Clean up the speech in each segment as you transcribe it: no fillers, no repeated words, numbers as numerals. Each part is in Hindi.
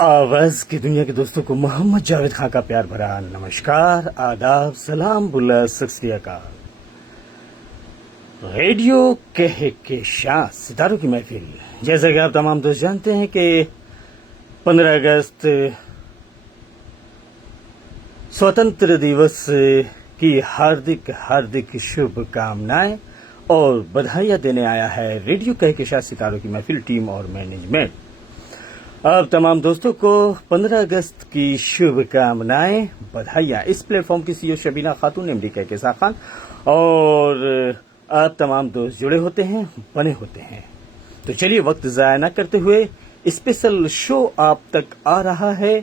आवाज की दुनिया के दोस्तों को मोहम्मद जावेद खान का प्यार भरा नमस्कार, आदाब, सलाम, बुला, सत श्री अकाल। रेडियो कहे के शाह सितारों की महफिल। जैसा कि आप तमाम दोस्त जानते हैं कि 15 अगस्त स्वतंत्र दिवस की हार्दिक हार्दिक शुभकामनाएं और बधाइयां देने आया है रेडियो कहे के शाह सितारों की महफिल टीम और मैनेजमेंट। अब तमाम दोस्तों को 15 अगस्त की शुभकामनाएं, बधाइयां। इस प्लेटफॉर्म की सीईओ शबीना खातून, एमडी के साथ खान और आप तमाम दोस्त जुड़े होते हैं, बने होते हैं। तो चलिए वक्त जाया न करते हुए स्पेशल शो आप तक आ रहा है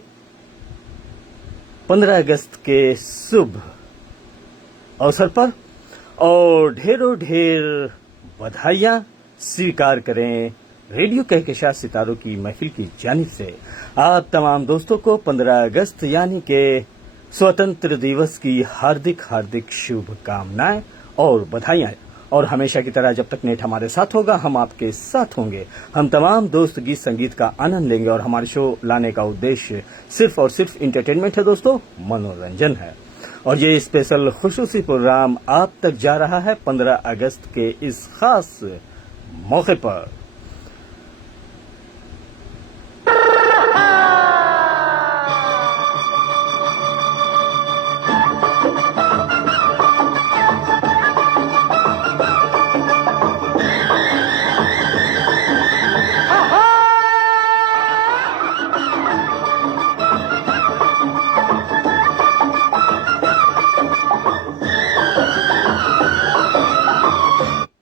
15 अगस्त के शुभ अवसर पर, और ढेरों ढेर बधाइयां स्वीकार करें रेडियो कह के शाह सितारों की महफिल की जानिब से। आप तमाम दोस्तों को 15 अगस्त यानी के स्वतंत्र दिवस की हार्दिक हार्दिक शुभकामनाएं और बधाइयां। और हमेशा की तरह जब तक नेट हमारे साथ होगा, हम आपके साथ होंगे। हम तमाम दोस्त गीत संगीत का आनंद लेंगे और हमारे शो लाने का उद्देश्य सिर्फ और सिर्फ इंटरटेनमेंट है दोस्तों, मनोरंजन है। और ये स्पेशल खुसूसी प्रोग्राम आप तक जा रहा है 15 अगस्त के इस खास मौके पर।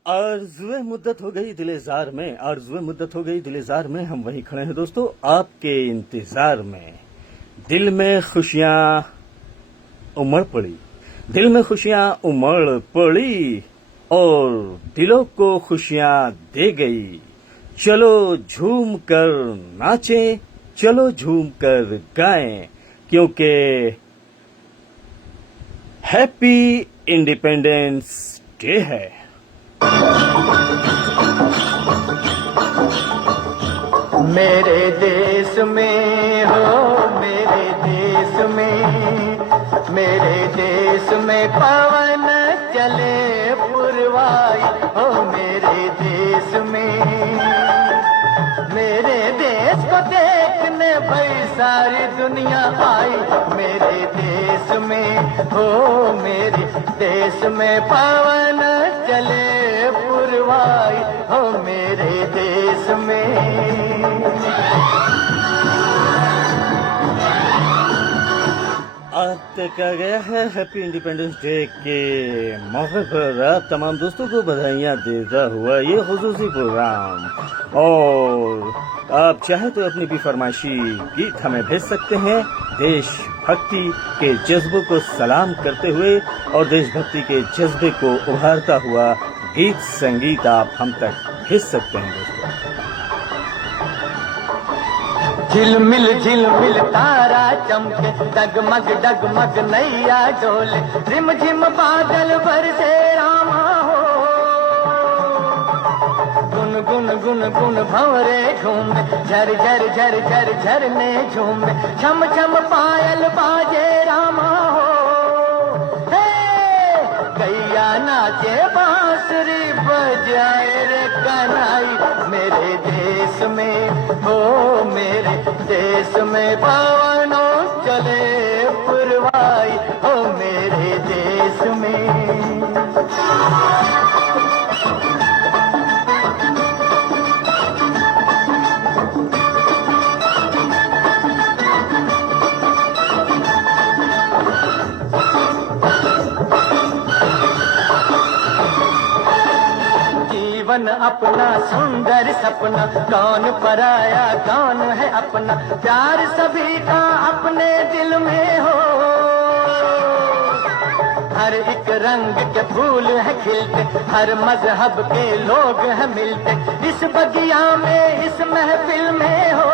आरज़ुए मुद्दत हो गई दिलेजार में, आरज़ुए मुद्दत हो गई दिलेजार में, हम वहीं खड़े हैं दोस्तों आपके इंतजार में। दिल में खुशियां उमड़ पड़ी, दिल में खुशियां उमड़ पड़ी और दिलों को खुशियां दे गई। चलो झूम कर नाचें, चलो झूम कर गाएं, क्योंकि हैप्पी इंडिपेंडेंस डे है। मेरे देश में हो, मेरे देश में, मेरे देश में पवन चले पुरवाई हो, मेरे देश में। मेरे देश को देखने भाई सारी दुनिया आई, मेरे देश में हो, मेरे देश में पवन चले पुरवाई हो, मेरे देश में। आज तक आ गया है हैप्पी इंडिपेंडेंस डे के मौके पर आप तमाम दोस्तों को बधाइयाँ देता हुआ ये खुसूसी प्रोग्राम। और आप चाहे तो अपनी भी फरमाइशी गीत हमें भेज सकते हैं, देशभक्ति के जज्बों को सलाम करते हुए और देशभक्ति के जज्बे को उभारता हुआ गीत संगीत आप हम तक भेज सकते हैं दोस्तों। झिलमिल तारा चमके, डगमग डगमग नैया डोले, रिम झिम बादल बरसे रामा हो। गुन गुन गुन गुन भंवरे घूमे, झर झर झर झर झरने झूमे, छम छम पायल बाजे रामा हो। गैया नाचे बांसुरी बजाए रे कन्हई, मेरे देश में हो, मेरे देश में पवनों चले पुरवाई हो, मेरे देश में। जीवन अपना सुंदर सपना, कौन पराया कौन है अपना, प्यार सभी का अपने दिल में हो। हर एक रंग के फूल है खिलते, हर मजहब के लोग हैं मिलते, इस बगिया में इस महफिल में हो।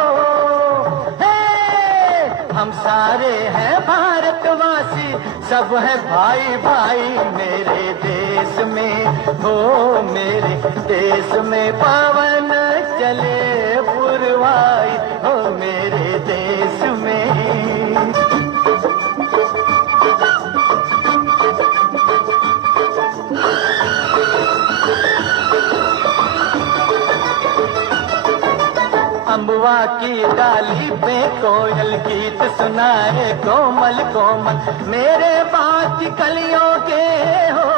हम सारे हैं भारतवासी, सब है भाई भाई मेरे देश में हो, मेरे देश में पवन चले पुरवाई हो, मेरे देश अम्बुआ की डाली पे कोयल गीत सुनाए कोमल कोमल मेरे बाग की कलियों के हो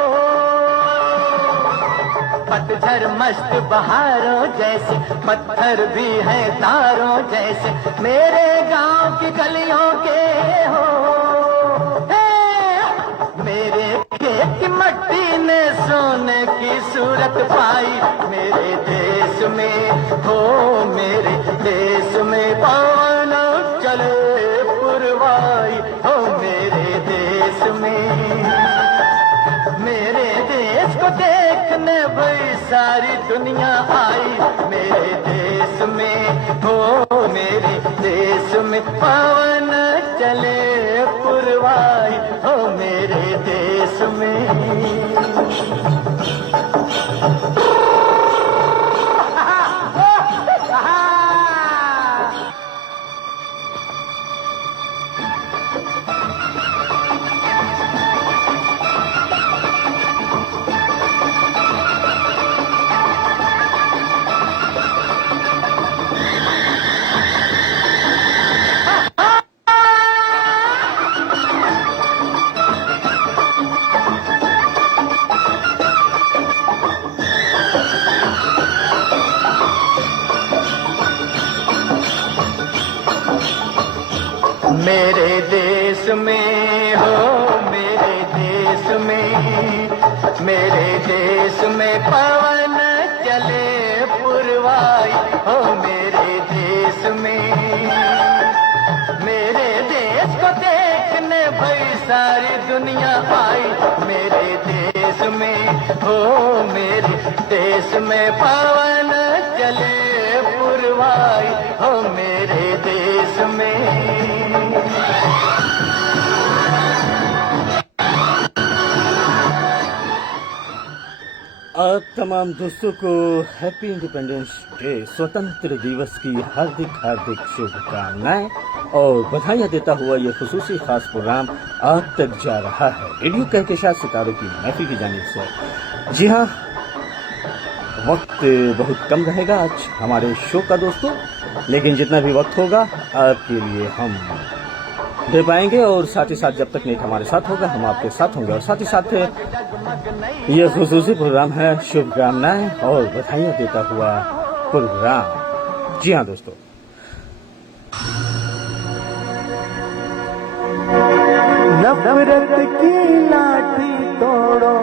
पतझड़ मस्त बहारों जैसे पत्थर भी है तारों जैसे मेरे गांव की गलियों के हो मेरे खेत की मट्टी ने सोने की सूरत पाई मेरे देश में हो मेरे देश में पवन चले पुरवाई हो मेरे देश में मेरे देश को देखने भाई सारी दुनिया आई मेरे देश में हो मेरे देश में पवन चले पुरवाई हो मेरे देश में मेरे देश में हो मेरे देश में मेरे देश में पवन चले पुरवाई हो मेरे देश में मेरे देश को देखने भाई सारी दुनिया आई मेरे देश में हो मेरे देश में पवन चले पुरवाई हो मेरे देश में आप तमाम दोस्तों को हैप्पी इंडिपेंडेंस डे स्वतंत्र दिवस की हार्दिक हार्दिक शुभकामनाएं और बधाइयां देता हुआ ये खुसूसी खास प्रोग्राम आप तक जा रहा है रेडियो कहकशां सितारों की महफिल की जानिब से। जी हाँ, वक्त बहुत कम रहेगा आज हमारे शो का दोस्तों, लेकिन जितना भी वक्त होगा आपके लिए हम दे पाएंगे और साथ ही साथ जब तक नेट हमारे साथ होगा हम आपके साथ होंगे और साथ ही साथ ये खुसूसी प्रोग्राम है शुभकामनाएं और बधाइयां देता हुआ प्रोग्राम। जी हाँ दोस्तों, नफरत की लाठी तोड़ो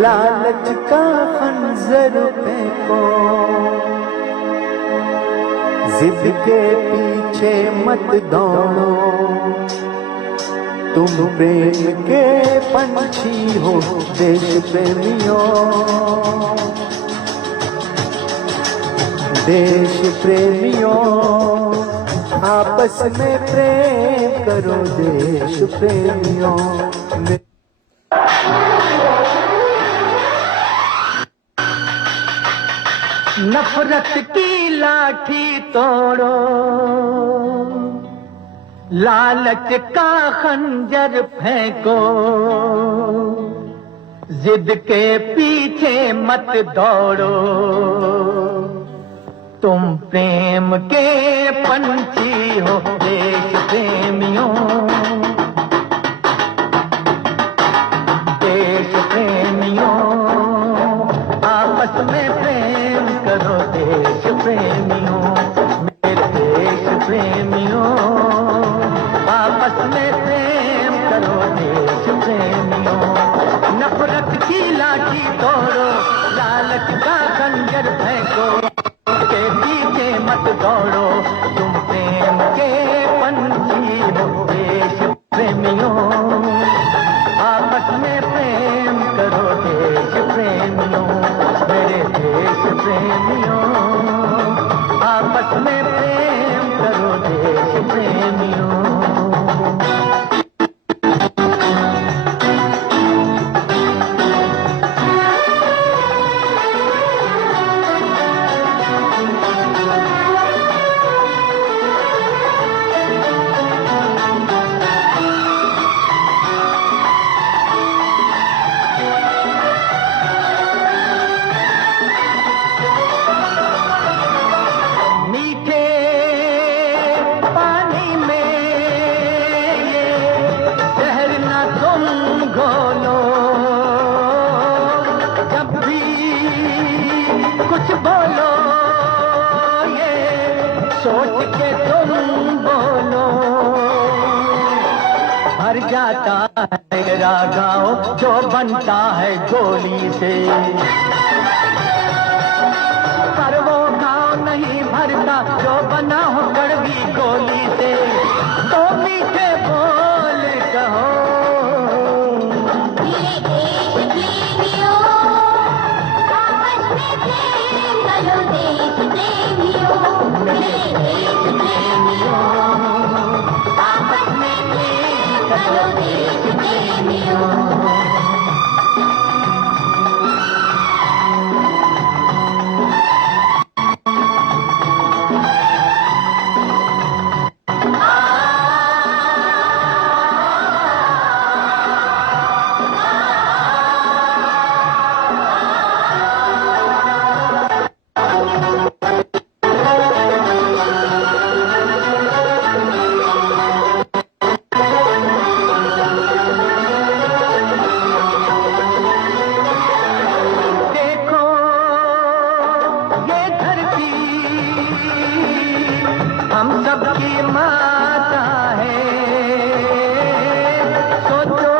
लालच का खंजर फेंको जिद के पीछे मत दौड़ो तुम प्रेम के पंछी हो देश प्रेमियों देश प्रेमियों आपस में प्रेम करो देश प्रेमियों। नफरत की लाठी तोड़ो लालच का खंजर फेंको जिद के पीछे मत दौड़ो तुम प्रेम के पंछी हो देश प्रेमियों देश प्रेमियों आपस में प्रेम करो देश प्रेमियों मेरे देश प्रेमियों आपस में प्रेम करो देश प्रेमियों। नफरत की लाठी तोड़ो लालच का खंजर फेंको के पीछे मत दौड़ो तुम प्रेम के पंछी हो देश प्रेमियों आपस में प्रेम करो देश प्रेमियों मेरे देश प्रेमियों आपस में प्रेम करो देश प्रेमियों। सोच के तुम बोलो, भर जाता है मेरा गाँव जो बनता है गोली से, पर वो गाँव नहीं भरता जो बना हो कड़वी गोली से। तो मीठे बोल कहो, ये देश प्रेमियों, आपस में प्रेम करो देश प्रेमियों, ये देश प्रेमियों, आपस में प्रेम करो देश प्रेमियों। हम सबकी माता है, सोचो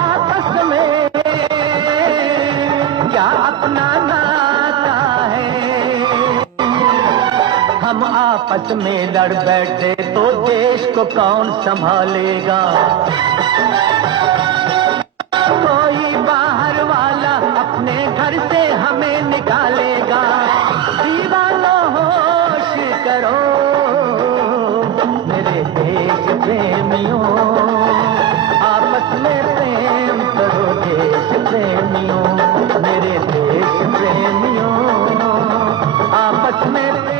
आपस में क्या अपना नाता है। हम आपस में लड़ बैठे तो देश को कौन संभालेगा, कोई बाहर वाला अपने घर से हमें निकालेगा। दीवानो होश करो मेरे देश प्रेमियों, आपस में प्रेम करो देश प्रेमियों, मेरे देश प्रेमियों, आपस में प्रेम।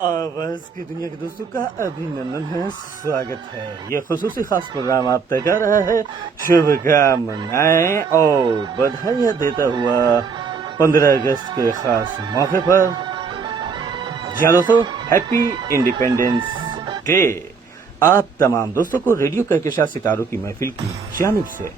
आवाज की दुनिया के दोस्तों का अभिनंदन है, स्वागत है। ये खुसूसी खास प्रोग्राम आप तक आ रहा है शुभकामनाएं और बधाइयां देता हुआ 15 अगस्त के खास मौके पर। जी हाँ दोस्तों, हैप्पी इंडिपेंडेंस डे आप तमाम दोस्तों को रेडियो कहकशां सितारों की महफिल की जानिब से।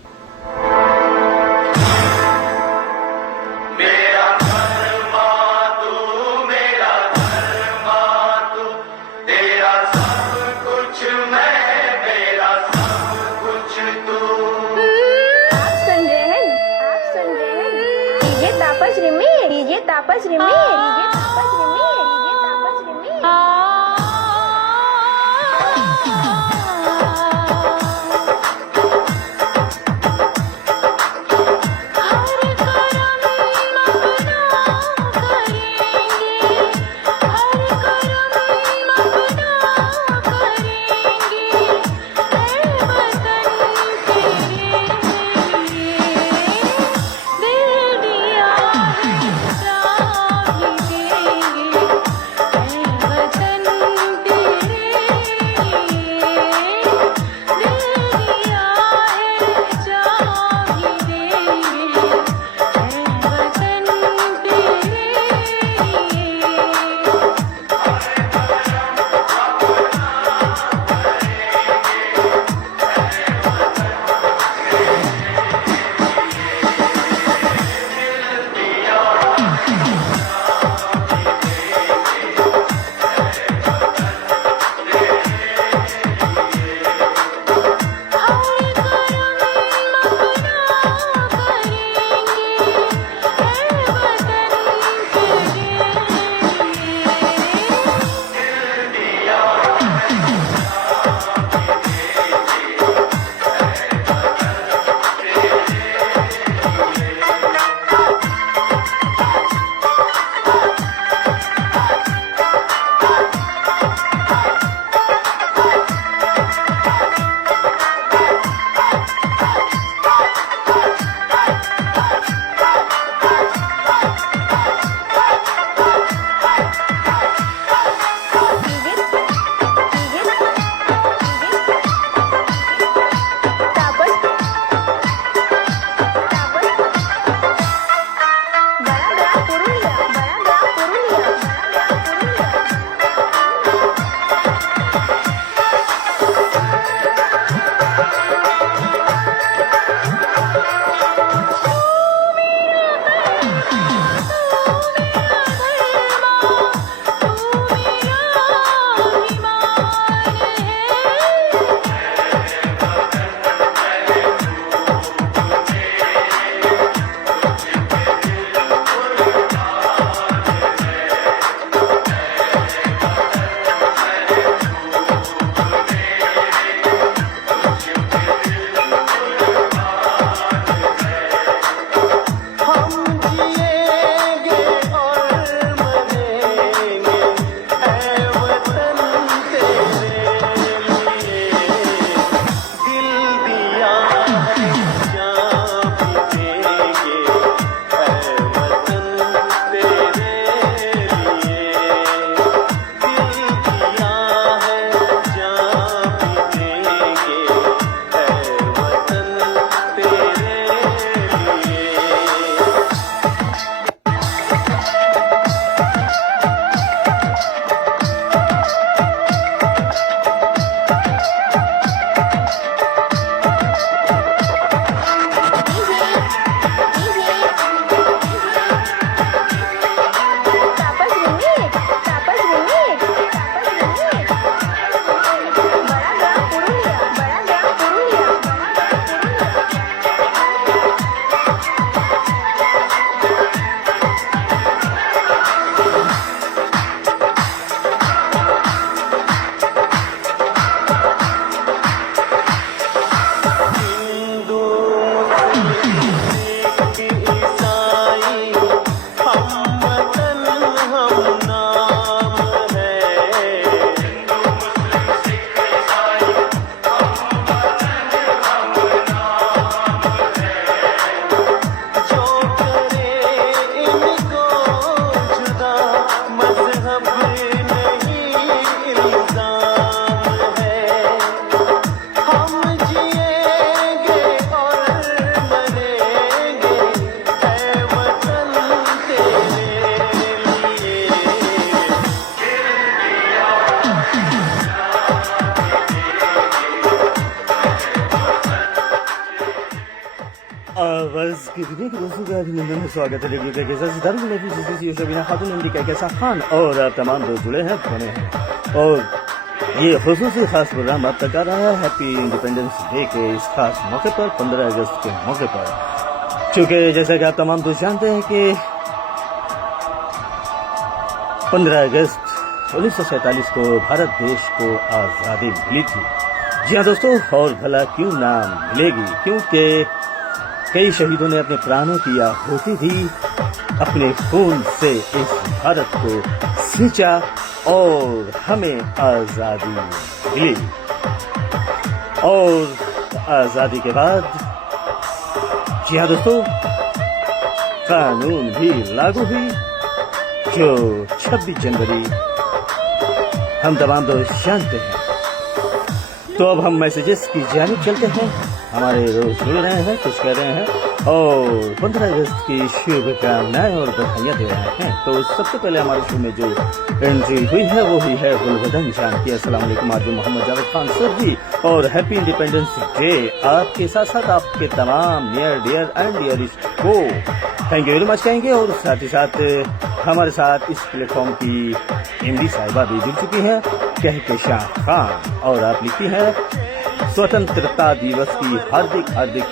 तापस रिमी, डीजे तापस रिमी, डीजे तापस रिमी, डीजे तापस रिमी। के विनय के दोस्तों का अभिनंदन है, स्वागत है रेडियो के साथ सितारों की महफिल जिसमें शबीना खातून इंडिका कैसा खान और आप तमाम दोस्त जुड़े हैं बने हैं। और ये खुसूसी खास प्रोग्राम अब तक आ रहा है हैप्पी इंडिपेंडेंस डे के इस खास मौके पर 15 अगस्त के मौके पर। चूँकि जैसा कि आप तमाम दोस्त जानते हैं कि 15 अगस्त 1947 को भारत देश को आज़ादी मिली थी। जी हाँ दोस्तों, और भला क्यों ना मिलेगी, क्योंकि कई शहीदों ने अपने प्राणों की आहुति दी, अपने खून से इस भारत को सींचा और हमें आज़ादी मिली। और आज़ादी के बाद जी हाँ दोस्तों, कानून भी लागू हुई जो 26 जनवरी हम तमाम दोस्त जानते हैं। तो अब हम मैसेजेस की जानिब चलते हैं। हमारे दोस्त जुड़ रहे हैं, कुछ कह रहे हैं और 15 अगस्त की शुभकामनाएं और बधाइयाँ दे रहे हैं। तो सबसे पहले हमारे शो में जो एंट्री हुई है वो हुई है गुलबदन जान की। अस्सलाम वालेकुम आजू मोहम्मद जावेद खान सर जी और हैप्पी इंडिपेंडेंस डे आपके साथ साथ आपके तमाम नियर डियर एंड डियरिस्ट को थैंक यू वेरी मच कहेंगे। और साथ ही साथ हमारे साथ इस प्लेटफॉर्म की एमडी साहिबा भी जुड़ चुकी हैं कहकशां खान, और आप लिखती हैं स्वतंत्रता दिवस की हार्दिक हार्दिक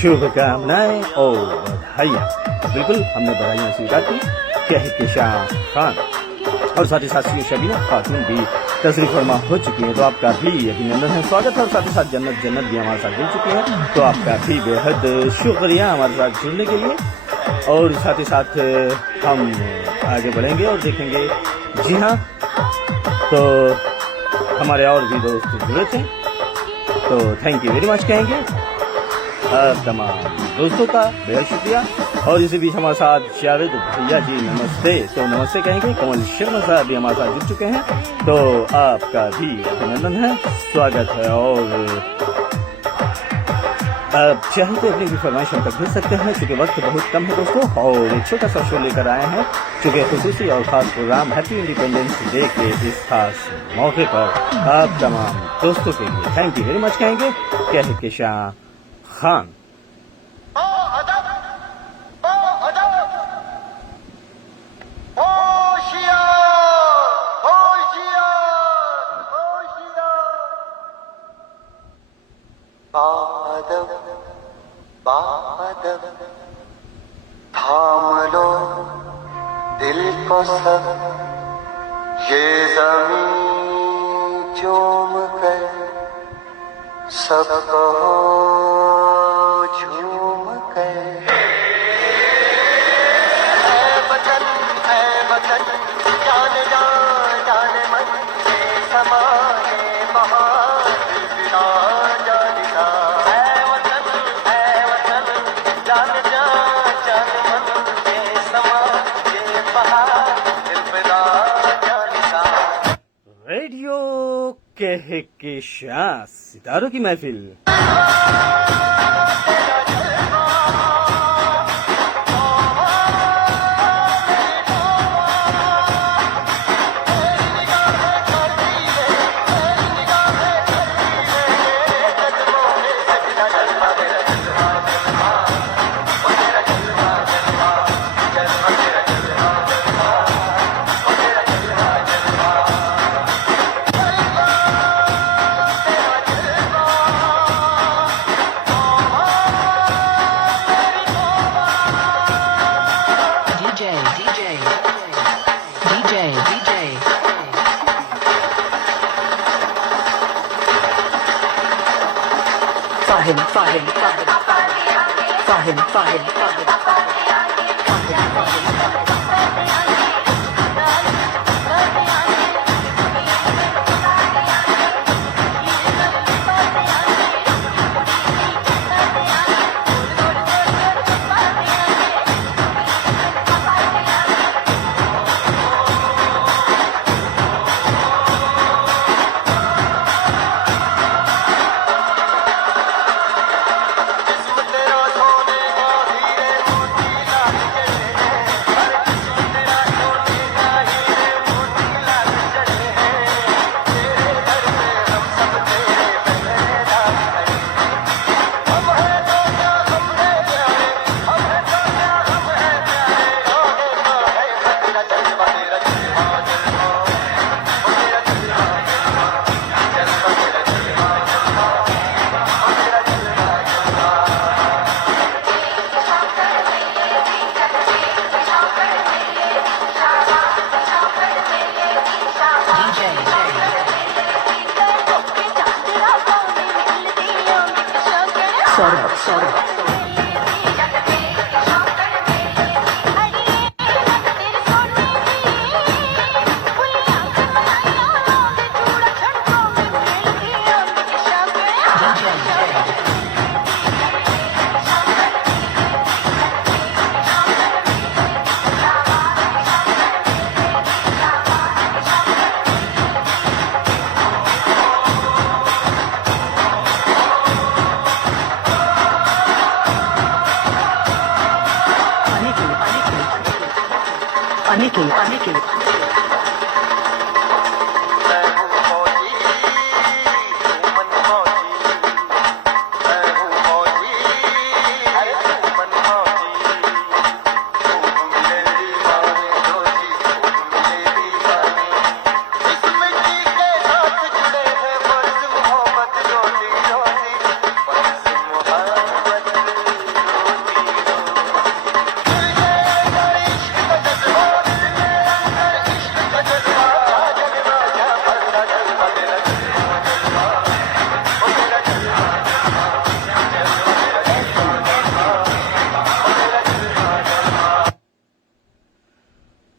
शुभकामनाएं और बधाइयाँ। बिल्कुल, हमने बधाइयाँ स्वीकार की कहकशां खान। और साथ ही साथ शबीना खातून भी तशरीफ फरमा हो चुकी हैं, तो आपका भी अभिनंदन है, स्वागत है। और साथ ही साथ जन्नत भी हमारे साथ जुड़ चुकी हैं, तो आपका भी बेहद शुक्रिया हमारे साथ जुड़ने के लिए। और साथ ही साथ हम आगे बढ़ेंगे और देखेंगे। जी हाँ, तो हमारे और भी दोस्त जुड़े थे, तो थैंक यू वेरी मच कहेंगे तमाम दोस्तों का, बेहद शुक्रिया। और इसी बीच हमारे साथ जावेद भैया जी नमस्ते, तो नमस्ते कहेंगे। कमल शर्मा साहब भी हमारे साथ जुड़ चुके हैं, तो आपका भी अभिनंदन है, स्वागत है। और आप चाहे तो अपनी भी फरमाइश हम तक भेज सकते हैं, चूँकि वक्त बहुत कम है दोस्तों, और एक छोटा सा शो लेकर आए हैं चूँकि खुसूसी और ख़ास प्रोग्राम हैप्पी इंडिपेंडेंस डे के इस खास मौके पर आप तमाम दोस्तों के लिए थैंक यू वेरी मच कहेंगे कहकशां खान। बादल थाम लो दिल को सब, ये ज़मीं चूम कर सबको झूम कर। है वतन जान जान जान मन से समाए महान बिना जानिका। है वतन जान जान जान मन से समाए बहार बिना जानिका। रेडियो कहकशां सितारों की महफिल।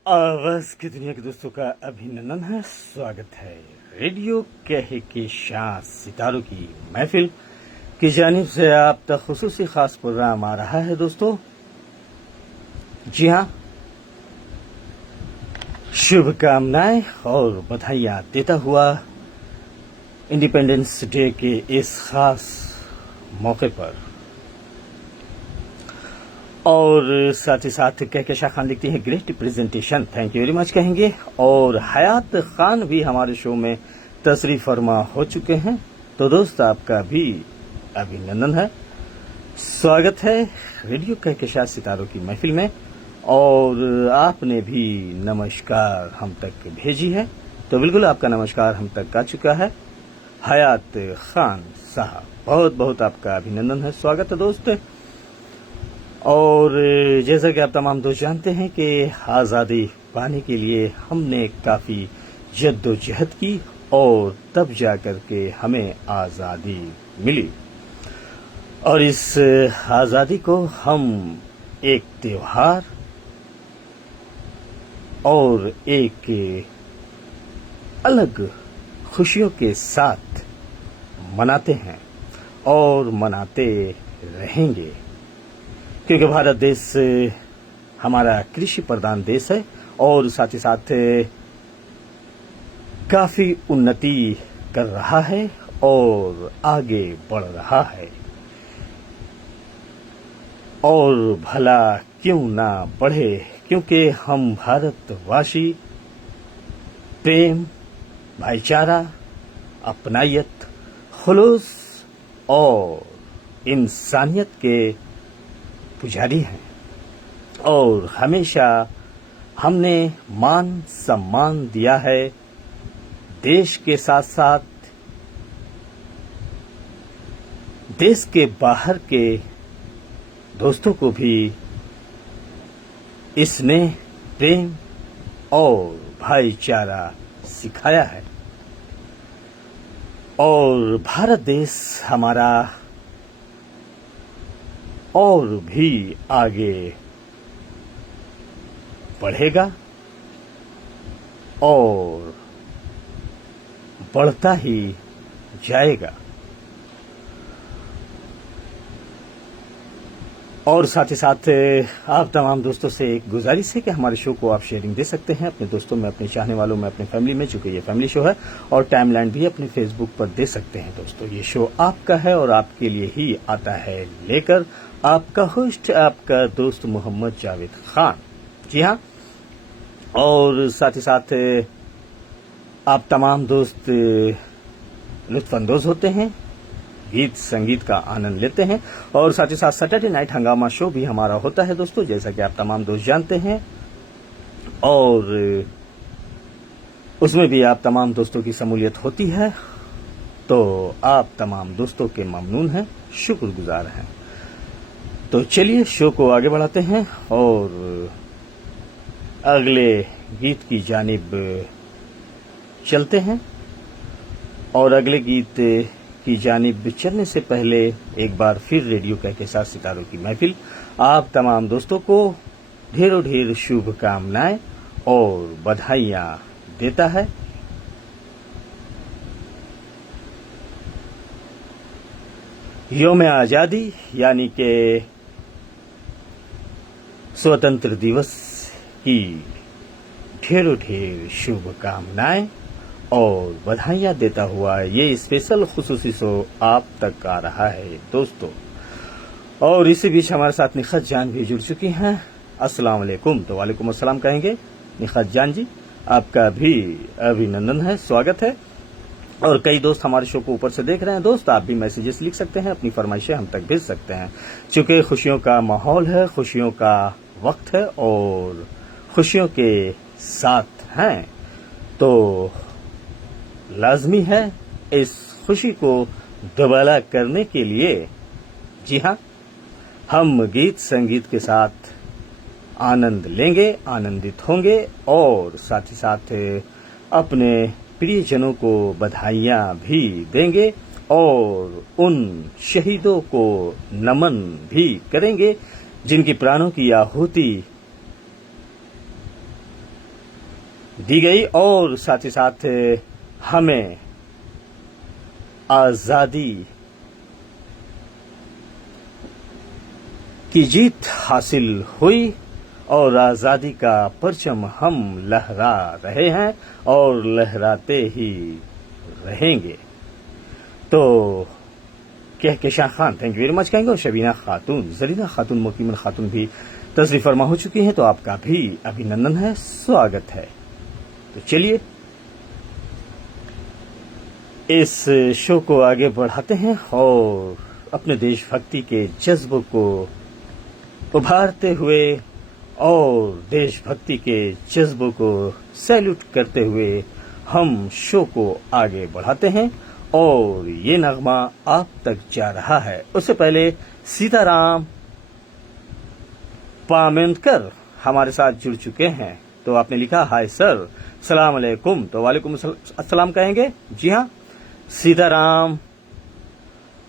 आवाज की दुनिया के दोस्तों का अभिनंदन है, स्वागत है। रेडियो कहे के शाह सितारों की महफिल की जानिब से आप तक खुसूसी खास प्रोग्राम आ रहा है दोस्तों। जी हाँ, शुभकामनाएं और बधाइयां देता हुआ इंडिपेंडेंस डे के इस खास मौके पर, और साथ ही साथ कहकशा खान लिखती हैं great presentation, thank you very much कहेंगे। और हयात खान भी हमारे शो में तशरीफ फरमा हो चुके हैं। तो दोस्त आपका भी अभिनंदन है, स्वागत है रेडियो कहकशा सितारों की महफिल में। और आपने भी नमस्कार हम तक भेजी है, तो बिल्कुल आपका नमस्कार हम तक आ चुका है। हयात खान साहब, बहुत बहुत आपका अभिनंदन है, स्वागत है दोस्त। और जैसा कि आप तमाम दोस्त जानते हैं कि आज़ादी पाने के लिए हमने काफ़ी जद्दोजहद की और तब जाकर के हमें आज़ादी मिली। और इस आज़ादी को हम एक त्योहार और एक अलग खुशियों के साथ मनाते हैं और मनाते रहेंगे, क्योंकि भारत देश हमारा कृषि प्रधान देश है और साथ ही साथ काफी उन्नति कर रहा है और आगे बढ़ रहा है। और भला क्यों ना बढ़े, क्योंकि हम भारतवासी प्रेम, भाईचारा, अपनायत, खुलूस और इंसानियत के पुजारी हैं। और हमेशा हमने मान सम्मान दिया है देश के साथ साथ देश के बाहर के दोस्तों को भी इसने प्रेम और भाईचारा सिखाया है। और भारत देश हमारा और भी आगे बढ़ेगा और बढ़ता ही जाएगा। और साथ ही साथ आप तमाम दोस्तों से एक गुजारिश है कि हमारे शो को आप शेयरिंग दे सकते हैं अपने दोस्तों में, अपने चाहने वालों में, अपने फैमिली में, चूंकि ये फैमिली शो है। और टाइमलाइन भी अपने फेसबुक पर दे सकते हैं दोस्तों। ये शो आपका है और आपके लिए ही आता है लेकर आपका होस्ट, आपका दोस्त मोहम्मद जावेद खान। जी हाँ, और साथ ही साथ आप तमाम दोस्त लुत्फानंदोज होते हैं, गीत संगीत का आनंद लेते हैं। और साथ ही साथ सैटरडे नाइट हंगामा शो भी हमारा होता है दोस्तों, जैसा कि आप तमाम दोस्त जानते हैं। और उसमें भी आप तमाम दोस्तों की शमूलियत होती है, तो आप तमाम दोस्तों के ममनून हैं, शुक्रगुजार हैं। तो चलिए शो को आगे बढ़ाते हैं और अगले गीत की जानिब चलते हैं। और अगले गीत की जानिब चलने से पहले एक बार फिर रेडियो के साथ सितारों की महफिल आप तमाम दोस्तों को ढेरों ढेर शुभकामनाएं और बधाइयां देता है। यौम आज़ादी यानी के स्वतंत्र दिवस की ढेरों ढेर शुभकामनाएं और बधाइयां देता हुआ ये स्पेशल खुसूसी शो आप तक आ रहा है दोस्तों। और इसी बीच हमारे साथ निखत जान भी जुड़ चुकी हैं। अस्सलाम वालेकुम। तो वालेकुम अस्सलाम कहेंगे निखत जान जी, आपका भी अभिनंदन है, स्वागत है। और कई दोस्त हमारे शो को ऊपर से देख रहे हैं। दोस्त आप भी मैसेजेस लिख सकते हैं, अपनी फरमाइशें हम तक भेज सकते हैं। चूंकि खुशियों का माहौल है, खुशियों का वक्त है और खुशियों के साथ हैं, तो लाजमी है इस खुशी को दोबारा करने के लिए, जी हाँ, हम गीत संगीत के साथ आनंद लेंगे, आनंदित होंगे और साथ ही साथ अपने प्रियजनों को बधाइयां भी देंगे और उन शहीदों को नमन भी करेंगे जिनकी प्राणों की आहुति दी गई और साथ ही साथ हमें आजादी की जीत हासिल हुई और आजादी का परचम हम लहरा रहे हैं और लहराते ही रहेंगे। तो Kahkashan Khan thank you very much कहेंगे और शबीना खातून, जरीना खातून, मोकीमन खातून भी तशरीफ फरमा हो चुकी हैं, तो आपका भी अभिनंदन है, स्वागत है। तो चलिए इस शो को आगे बढ़ाते हैं और अपने देशभक्ति के जज्बों को उभारते हुए और देशभक्ति के जज्बों को सैल्यूट करते हुए हम शो को आगे बढ़ाते हैं और ये नगमा आप तक जा रहा है। उससे पहले सीताराम पामेंटकर हमारे साथ जुड़ चुके हैं। तो आपने लिखा हाय सर, सलाम अलैकुम। तो वालेकुम अस्सलाम कहेंगे। जी हाँ, सीताराम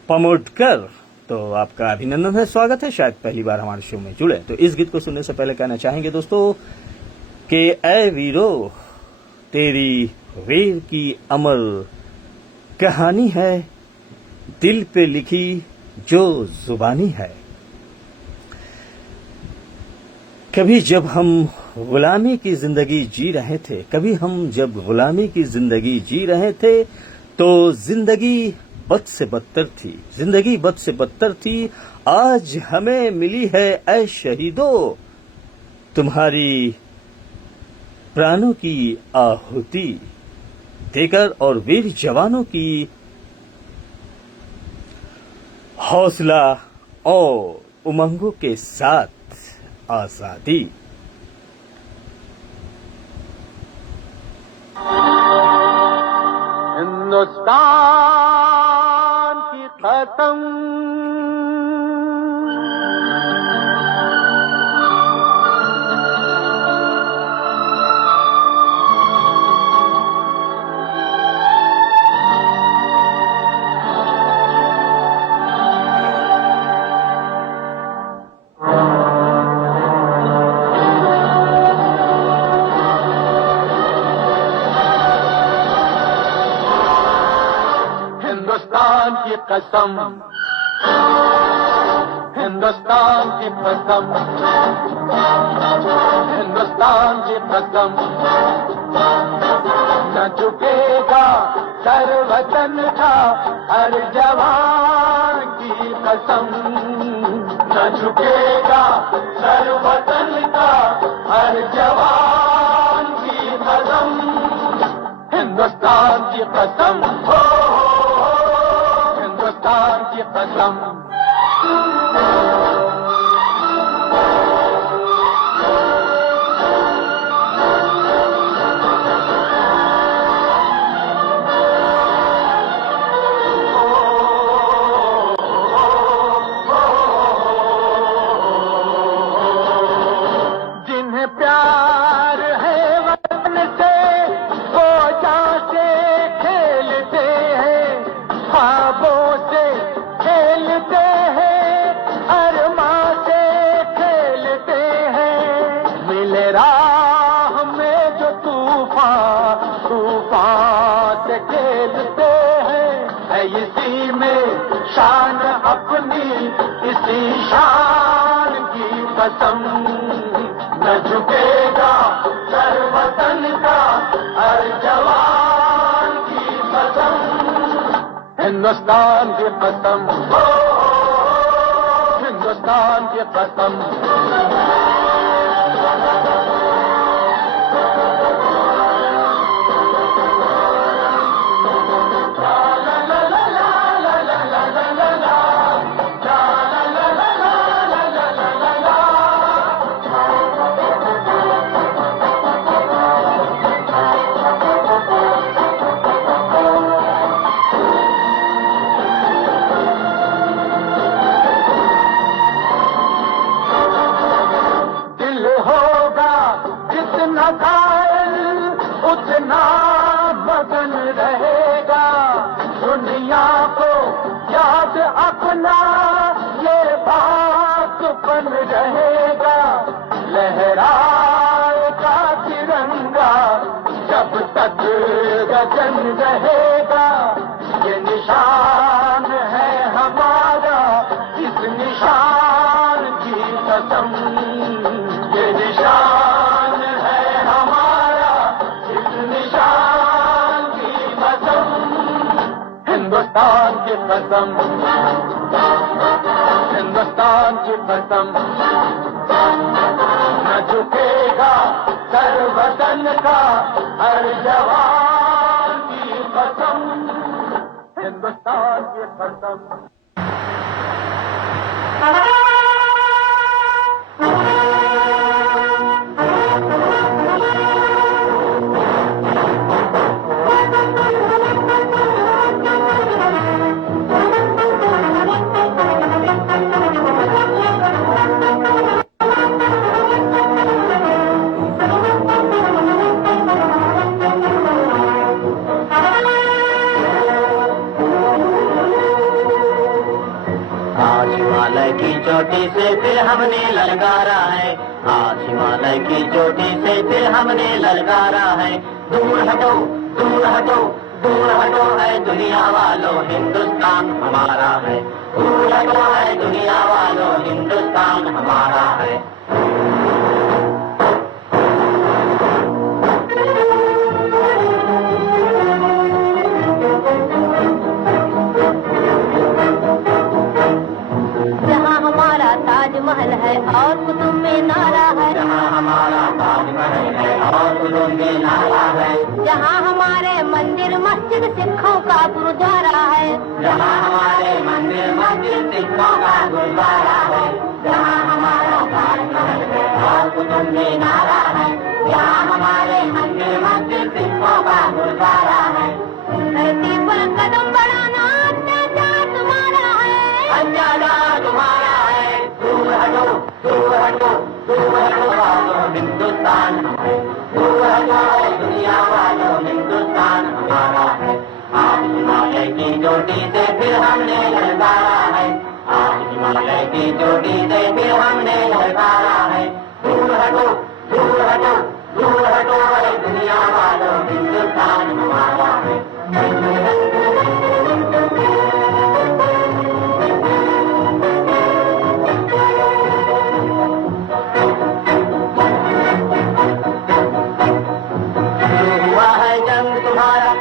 पामेंटकर, तो आपका अभिनंदन है, स्वागत है। शायद पहली बार हमारे शो में जुड़े। तो इस गीत को सुनने से पहले कहना चाहेंगे दोस्तों कि ऐ वीरो तेरी वीर की अमर कहानी है, दिल पे लिखी जो जुबानी है। कभी जब हम गुलामी की जिंदगी जी रहे थे, कभी हम जब गुलामी की जिंदगी जी रहे थे तो जिंदगी बद से बदतर थी, जिंदगी बद से बदतर थी। आज हमें मिली है ऐ शहीदों तुम्हारी प्राणों की आहुति देकर और वीर जवानों की हौसला और उमंगों के साथ आजादी। हिंदुस्तान की कसम कसम, हिंदुस्तान की कसम, हिंदुस्तान की कसम, न झुकेगा सर वतन का हर जवान की कसम, न झुकेगा सर वतन का हर जवान की कसम, हिंदुस्तान की कसम हो, हिंदुस्तान की कसम। जिन्हें प्यार है वतन से वो जान से खेलते हैं ख्वाबों सांस खेलते हैं, है इसी में शान अपनी, इसी शान की कसम। न झुकेगा सर वतन का हर जवान की कसम। हिंदुस्तान की कसम, हिंदुस्तान की कसम। उतना मगन रहेगा, दुनिया को याद अपना ये बात बन रहेगा। लहराएगा तिरंगा जब तक गगन रहेगा, ये निशान है हमारा, इस निशान की कसम। ये निशान है हमारा, इस निशान की कसम। हिंदुस्तान की कसम, हिंदुस्तान की कसम। न झुकेगा सर वतन का हर जवान की कसम। हिंदुस्तान की कसम। हिमालय की चोटी से फिर हमने ललकारा है, आज हिमालय की चोटी से फिर हमने ललकारा है। दूर हटो, दूर हटो, दूर हटो है दुनिया वालों, हिंदुस्तान हमारा है। दूर हटो है दुनिया वालों, हिंदुस्तान हमारा है। महल है और कुतुब मीनारा है, जहाँ हमारा ताजमहल है और कुतुब मीनारा है। जहाँ हमारे मंदिर मस्जिद सिखों का गुरुद्वारा है, जहाँ हमारे मंदिर मस्जिद सिखों का गुरुद्वारा है। जहाँ हमारा ताजमहल है और कुतुब मीनारा है, जहाँ हमारे मंदिर मस्जिद सिखों का गुरुद्वारा है। धरती पर कदम बढ़ाना अत्याचार तुम्हारा है, अत्याचार तुम्हारा है। दूर हटो, दूर हटो, दूर हटो वालों, हिंदुस्तान है। दूर हटो दुनिया वालों, हिंदुस्तान हमारा है। आज हिमालय की चोटी से फिर हमने ललकारा है, आज हिमालय की चोटी से फिर हमने ललकारा है। दूर हटो, दूर हटो, दूर हटो दुनिया वालों, हिंदुस्तान हमारा है।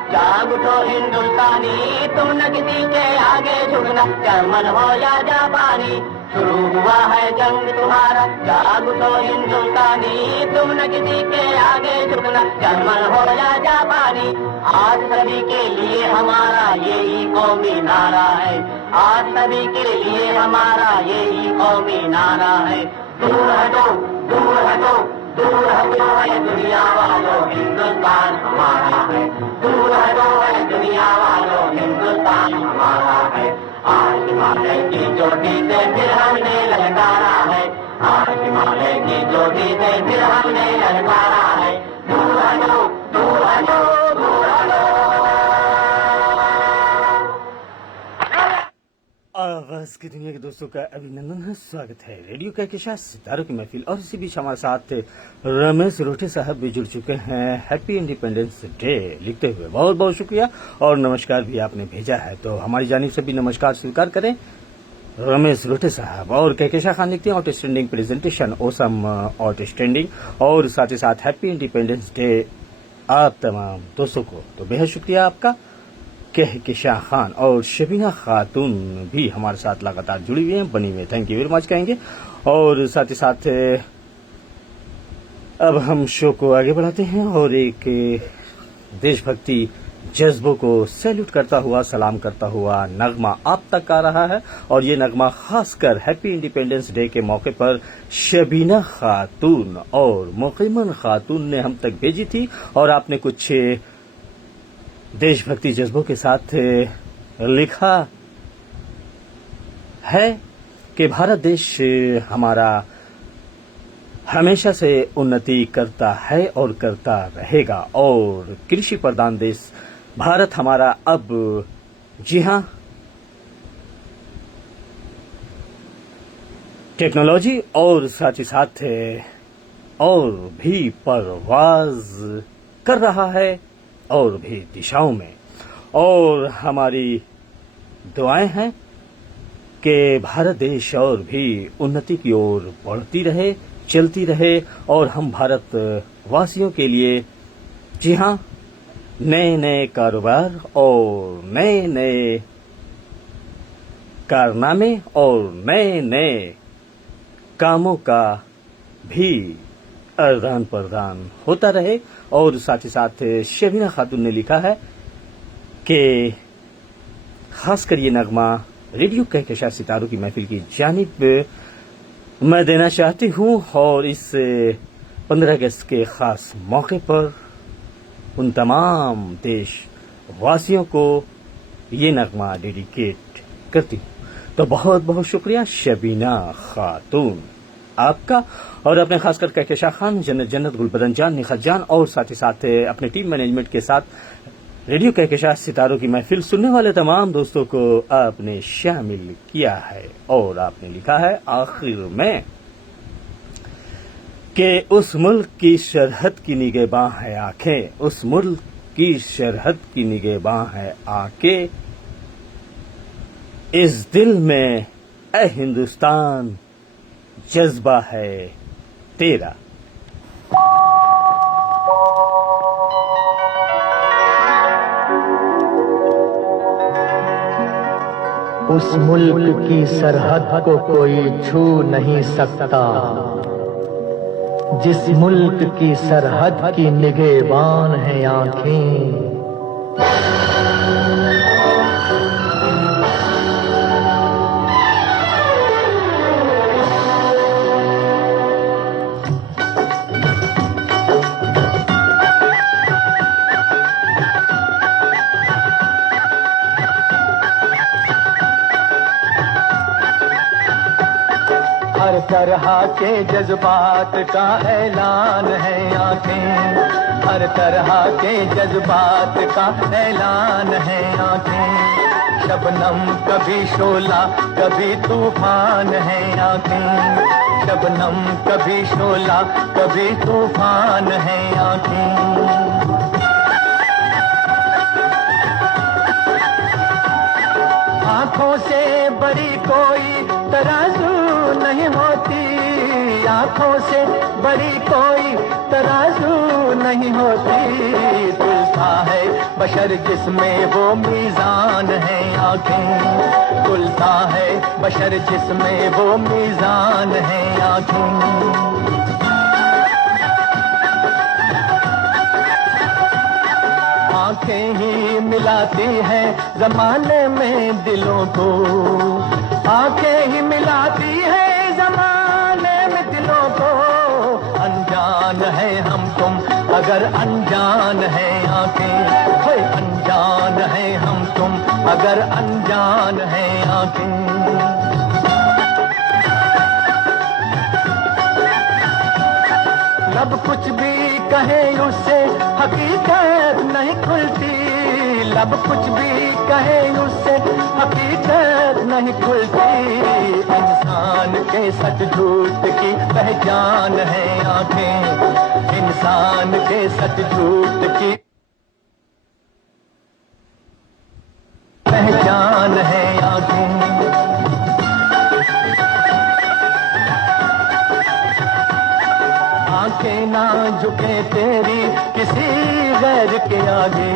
जाग उठो हिंदुस्तानी, तुम न किसी के आगे झुकना, जर्मन हो या जापानी। शुरू हुआ है जंग तुम्हारा, जाग उठो हिंदुस्तानी, तुम न किसी के आगे झुकना, जर्मन हो या जापानी। आज सभी के लिए हमारा यही कौमी नारा है, आज सभी के लिए हमारा यही कौमी नारा है। दूर हटो, दूर हटो, दूर हटो है दुनिया वालों, हिंदुस्तान हमारा है। दूर हटो है दुनिया वालों, हिंदुस्तान हमारा है। आज हिमालय की चोटी से फिर हमने ललकारा है, आज हिमालय की चोटी से फिर हमने ललकारा है। दूर हटो, दूर हटो, दूर हटो। बस की दुनिया के दोस्तों का अभिनंदन है, स्वागत है रेडियो के साथ सितारों की महफिल। और इसी बीच हमारे साथ रमेश रोटे साहब भी जुड़ चुके हैं। हैप्पी इंडिपेंडेंस डे लिखते हुए बहुत बहुत शुक्रिया और नमस्कार भी आपने भेजा है, तो हमारी जानिब से भी नमस्कार स्वीकार करें रमेश रोटे साहब। और कहकेशा खान लिखते हैं आउटस्टैंडिंग प्रेजेंटेशन, ओसम आउटस्टैंडिंग, और साथ ही साथ हैप्पी इंडिपेंडेंस डे आप तमाम दोस्तों को। तो बेहद शुक्रिया आपका। कहकेशा खान और शबीना खातून भी हमारे साथ लगातार जुड़ी हुई हैं, बनी हुई हैं, थैंक यू वेरी मच कहेंगे। और साथ ही साथ अब हम शो को आगे बढ़ाते हैं और एक देशभक्ति जज्बों को सैल्यूट करता हुआ, सलाम करता हुआ नगमा आप तक आ रहा है। और ये नगमा खासकर हैप्पी इंडिपेंडेंस डे के मौके पर शबीना खातून और मुकीमन खातून ने हम तक भेजी थी। और आपने कुछ देशभक्ति जज्बों के साथ लिखा है कि भारत देश हमारा हमेशा से उन्नति करता है और करता रहेगा, और कृषि प्रधान देश भारत हमारा अब, जी हां, टेक्नोलॉजी और साथ ही साथ और भी परवाज कर रहा है और भी दिशाओं में। और हमारी दुआएं हैं कि भारत देश और भी उन्नति की ओर बढ़ती रहे, चलती रहे, और हम भारत वासियों के लिए, जी हां, नए नए कारोबार और नए नए कारनामे और नए नए कामों का भी आदान प्रदान होता रहे। और साथ ही साथ शबीना खातून ने लिखा है कि खासकर ये नगमा रेडियो कहकशा सितारों की महफिल की जानिब मैं देना चाहती हूँ, और इस 15 अगस्त के खास मौके पर उन तमाम देशवासियों को ये नगमा डेडिकेट करती हूँ। तो बहुत बहुत शुक्रिया शबीना खातून आपका। और अपने खासकर कहकेशा खान, जन्नत जन्नत, गुलबदन जान, निखत जान, और साथ ही साथ अपने टीम मैनेजमेंट के साथ रेडियो कहकेशा सितारों की महफिल सुनने वाले तमाम दोस्तों को आपने शामिल किया है। और आपने लिखा है आखिर में कि उस मुल्क की सरहद की निगहबां है आंखें, उस मुल्क की सरहद की निगहबां है आंखें, इस दिल में ए हिंदुस्तान जज्बा है तेरा। उस मुल्क की सरहद को कोई छू नहीं सकता, जिस मुल्क की सरहद की निगहबान है आंखें। हर तरह के जज्बात का ऐलान है आंखें, हर तरह के जज्बात का ऐलान है आंखें। शबनम कभी शोला कभी तूफान है आंखें, शबनम कभी शोला कभी तूफान है आंखें। आँखों से बड़ी कोई तराजू नहीं होती, आँखों से बड़ी कोई तराजू नहीं होती। तुलता है बशर जिसमें वो मीज़ान है आँखें, तुलता है बशर जिसमें वो मीज़ान है आँखें। आंखें ही मिलाती हैं ज़माने में दिलों को, आंखें ही मिलाती हैं ज़माने में दिलों को। अनजान है हम तुम अगर अनजान है आंखें, अनजान है हम तुम अगर अनजान है आंखें। लब कुछ भी कहे उससे हकीकत नहीं खुलती, लब कुछ भी कहे उससे हकीकत नहीं खुलती, इंसान के सच झूठ की पहचान है आंखें, इंसान के सच झूठ की पहचान है आंखें। आंखें ना झुके तेरी किसी गैर के आगे,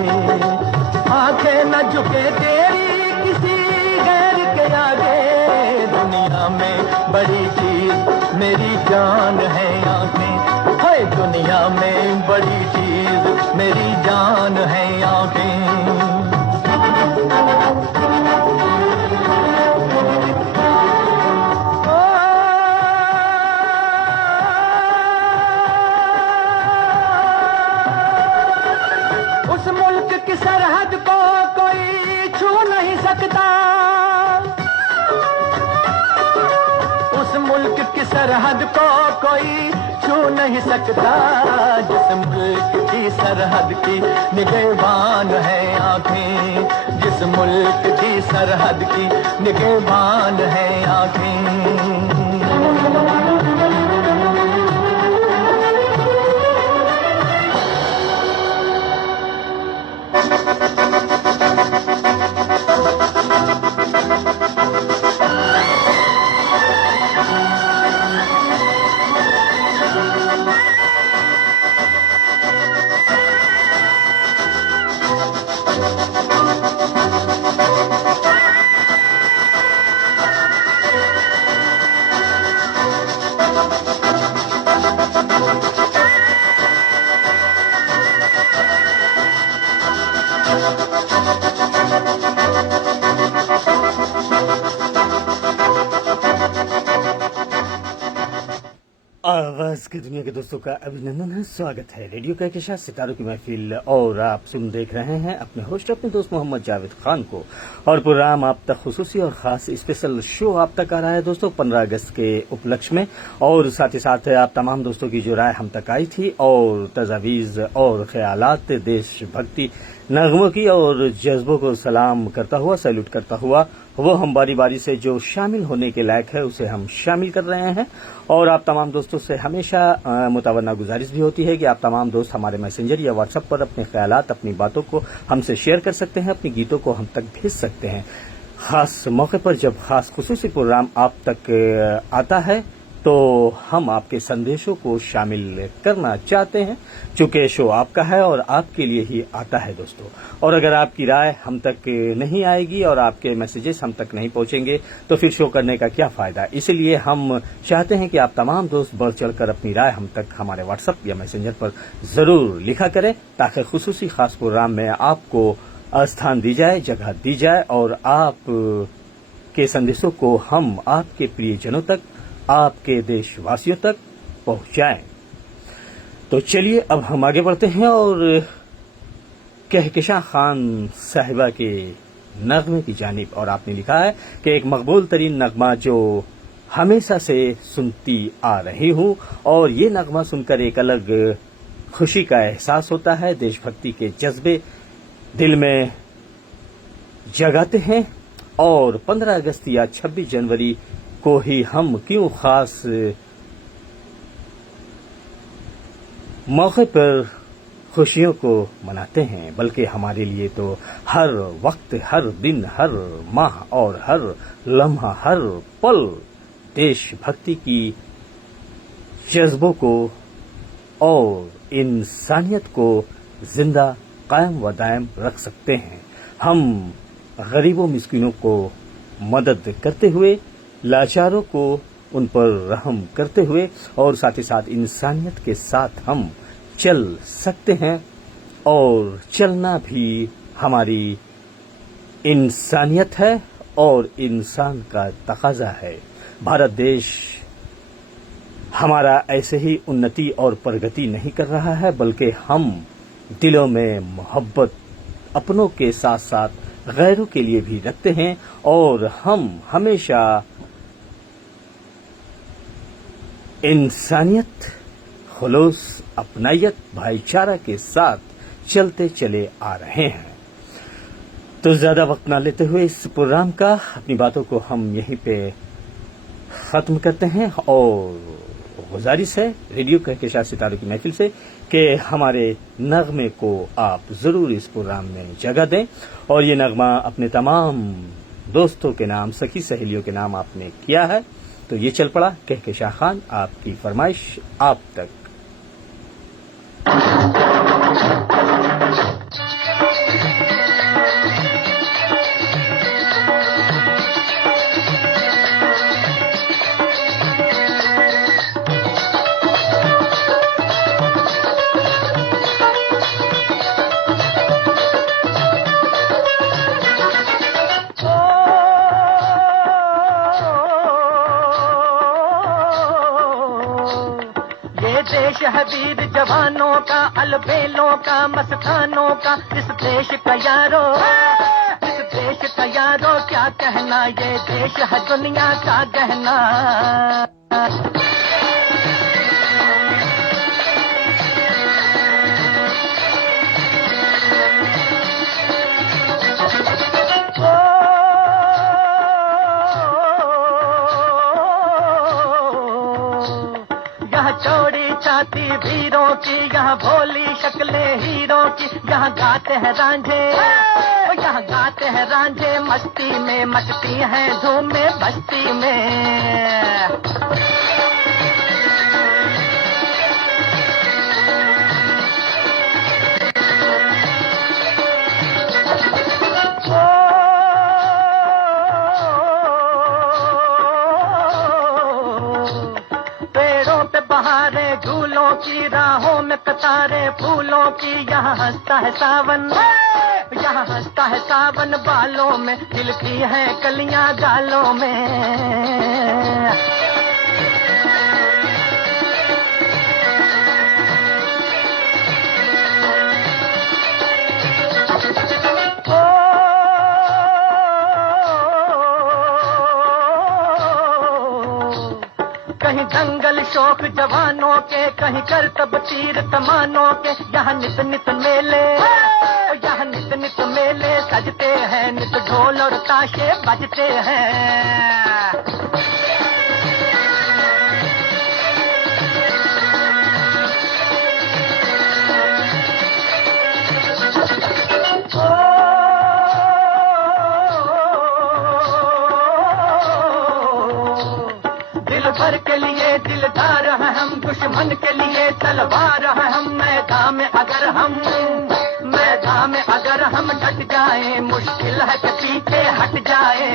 आंखें न झुके तेरी किसी गैर के आगे, दुनिया में बड़ी चीज मेरी जान है आंखें, हाय दुनिया में बड़ी चीज मेरी जान है आंखें। उस मुल्क की सरहद को कोई छू नहीं सकता, उस मुल्क की सरहद को कोई छू नहीं सकता, जिस मुल्क की सरहद की निगहबान है आंखें, जिस मुल्क की सरहद की निगहबान है आंखें। आवाज की दुनिया के दोस्तों का अभिनंदन है, स्वागत है रेडियो के साथ सितारों की महफिल। और आप देख रहे हैं अपने होस्ट अपने दोस्त मोहम्मद जावेद खान को, और प्रोग्राम आप तक खुसूसी और खास स्पेशल शो आप तक आ रहा है दोस्तों 15 अगस्त के उपलक्ष्य में। और साथ ही साथ आप तमाम दोस्तों की जो राय हम तक आई थी और तजावीज़ और ख्यालात देशभक्ति नगमों की और जज्बों को सलाम करता हुआ, सैल्यूट करता हुआ, वो हम बारी बारी से जो शामिल होने के लायक है उसे हम शामिल कर रहे हैं। और आप तमाम दोस्तों से हमेशा मुतावना गुजारिश भी होती है कि आप तमाम दोस्त हमारे मैसेंजर या व्हाट्सएप पर अपने ख्यालात, अपनी बातों को हमसे शेयर कर सकते हैं, अपनी गीतों को हम तक भेज सकते हैं। खास मौके पर जब खास खुसूसी प्रोग्राम आप तक आता है तो हम आपके संदेशों को शामिल करना चाहते हैं, चूंकि शो आपका है और आपके लिए ही आता है दोस्तों। और अगर आपकी राय हम तक नहीं आएगी और आपके मैसेजेस हम तक नहीं पहुंचेंगे तो फिर शो करने का क्या फायदा। इसलिए हम चाहते हैं कि आप तमाम दोस्त बढ़ चढ़कर अपनी राय हम तक हमारे व्हाट्सएप या मैसेंजर पर जरूर लिखा करें, ताकि खुसूसी खास प्रोग्राम में आपको स्थान दी जाए, जगह दी जाए और आप के संदेशों को हम आपके प्रियजनों तक, आपके देशवासियों तक पहुंचाएं। तो चलिए अब हम आगे बढ़ते हैं और कहकशां खान साहिबा के नगमे की जानिब। और आपने लिखा है कि एक मकबूल तरीन नगमा जो हमेशा से सुनती आ रही हूँ, और ये नगमा सुनकर एक अलग खुशी का एहसास होता है, देशभक्ति के जज्बे दिल में जगाते हैं। और 15 अगस्त या 26 जनवरी को ही हम क्यों खास मौके पर खुशियों को मनाते हैं, बल्कि हमारे लिए तो हर वक्त, हर दिन, हर माह और हर लम्हा, हर पल देशभक्ति की जज्बों को और इंसानियत को जिंदा, कायम व दायम रख सकते हैं। हम गरीबों मिस्किनों को मदद करते हुए, लाचारों को उन पर रहम करते हुए और साथ ही साथ इंसानियत के साथ हम चल सकते हैं। और चलना भी हमारी इंसानियत है और इंसान का तकाजा है। भारत देश हमारा ऐसे ही उन्नति और प्रगति नहीं कर रहा है, बल्कि हम दिलों में मोहब्बत अपनों के साथ साथ गैरों के लिए भी रखते हैं। और हम हमेशा इंसानियत, खुलूस, अपनायत, भाईचारा के साथ चलते चले आ रहे हैं। तो ज्यादा वक्त ना लेते हुए इस प्रोग्राम का अपनी बातों को हम यहीं पे खत्म करते हैं और गुजारिश है रेडियो कहकशां सितारों की महफिल से कि हमारे नगमे को आप जरूर इस प्रोग्राम में जगह दें और ये नगमा अपने तमाम दोस्तों के नाम सखी सहेलियों के नाम आपने किया है तो ये चल पड़ा कहकशां खान आपकी फरमाइश आप तक। देश है वीर जवानों का अलबेलों का मस्तानों का इस देश का यारो इस देश का यारो क्या कहना ये देश है दुनिया का गहना। चौड़ी छाती वीरों की यहाँ भोली शक्लें हीरों की यहाँ गाते हैं रांझे यहाँ गाते हैं रांझे मस्ती में मचती हैं धूम में बस्ती में। झूलों की राहों में कतारे फूलों की यहाँ हंसता है सावन यहाँ हंसता है सावन बालों में खिलती है कलियां गालों में। कहीं दंगल शौक जवानों के कहीं करतब तीर कमानों के यहाँ नित नित मेले यहाँ नित नित मेले सजते हैं नित ढोल और ताशे बजते हैं। भर के लिए दिलदार है हम दुश्मन के लिए तलवार है हम मैदान में अगर हम डट जाए मुश्किल है कि पीछे हट जाए।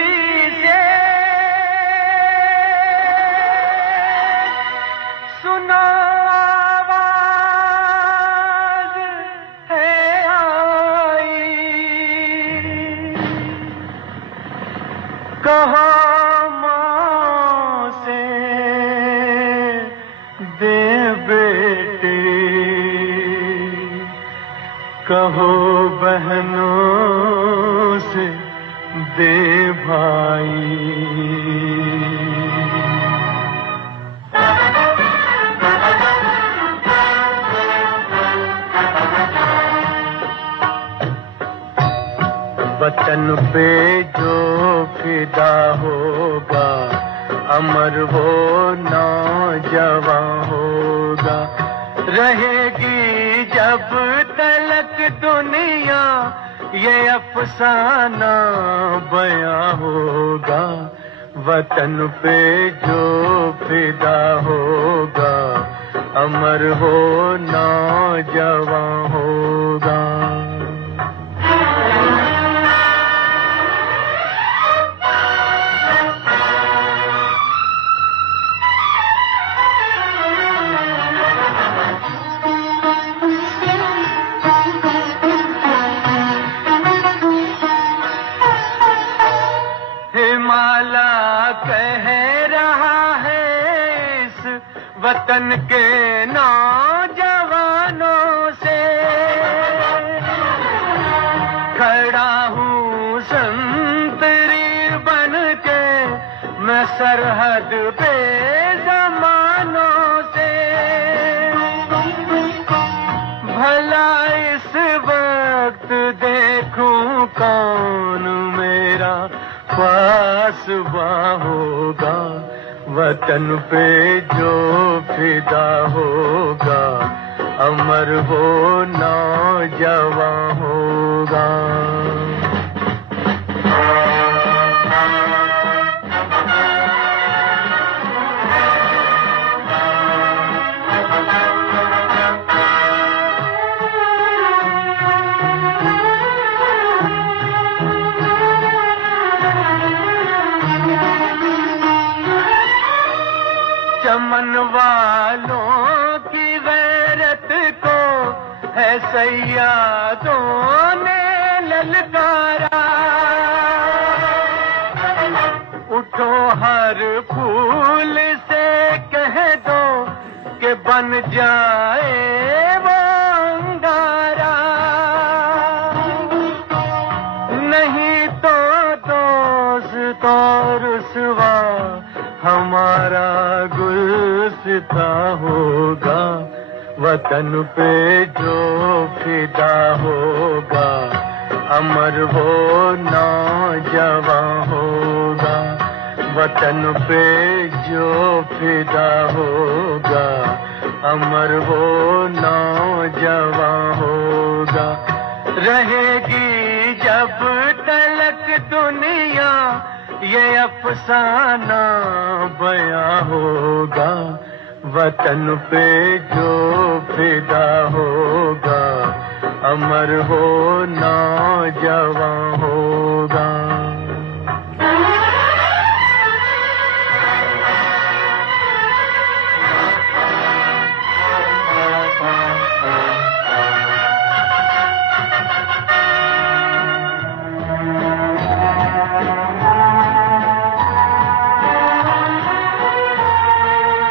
बुलंदी से सुनो आवाज है आई, कहो माँ से दे बेटे, कहो बहनों से दे भाई। वतन पे जो फिदा होगा अमर वो नौजवान होगा। रहेगी जब तलक दुनिया ये अफसाना बयां होगा। वतन पे जो फिदा होगा अमर वो नौजवान होगा। हिमाला कह रहा है इस वतन के नौजवानों से, खड़ा हूँ संतरी बन के मैं सरहद पे ज़मानों से। भला इस वक्त देखूं कौन मेरा पासबा होगा। वतन पे जो फिदा होगा अमर वो नौजवान होगा। चमन वालों की गैरत को है सैयादों ने ललकारा। उठो हर फूल से कह दो कि बन जाए वो अंगारा। नहीं तो दोस्त और रुसवा हमारा गुलसिता होगा। वतन पे जो फिदा होगा अमर वो नौजवान होगा। वतन पे जो फिदा होगा अमर वो नौजवान होगा। रहेगी जब तलक दुनिया ये अफसाना बयां होगा। वतन पे जो फिदा होगा अमर हो नौजवान होगा।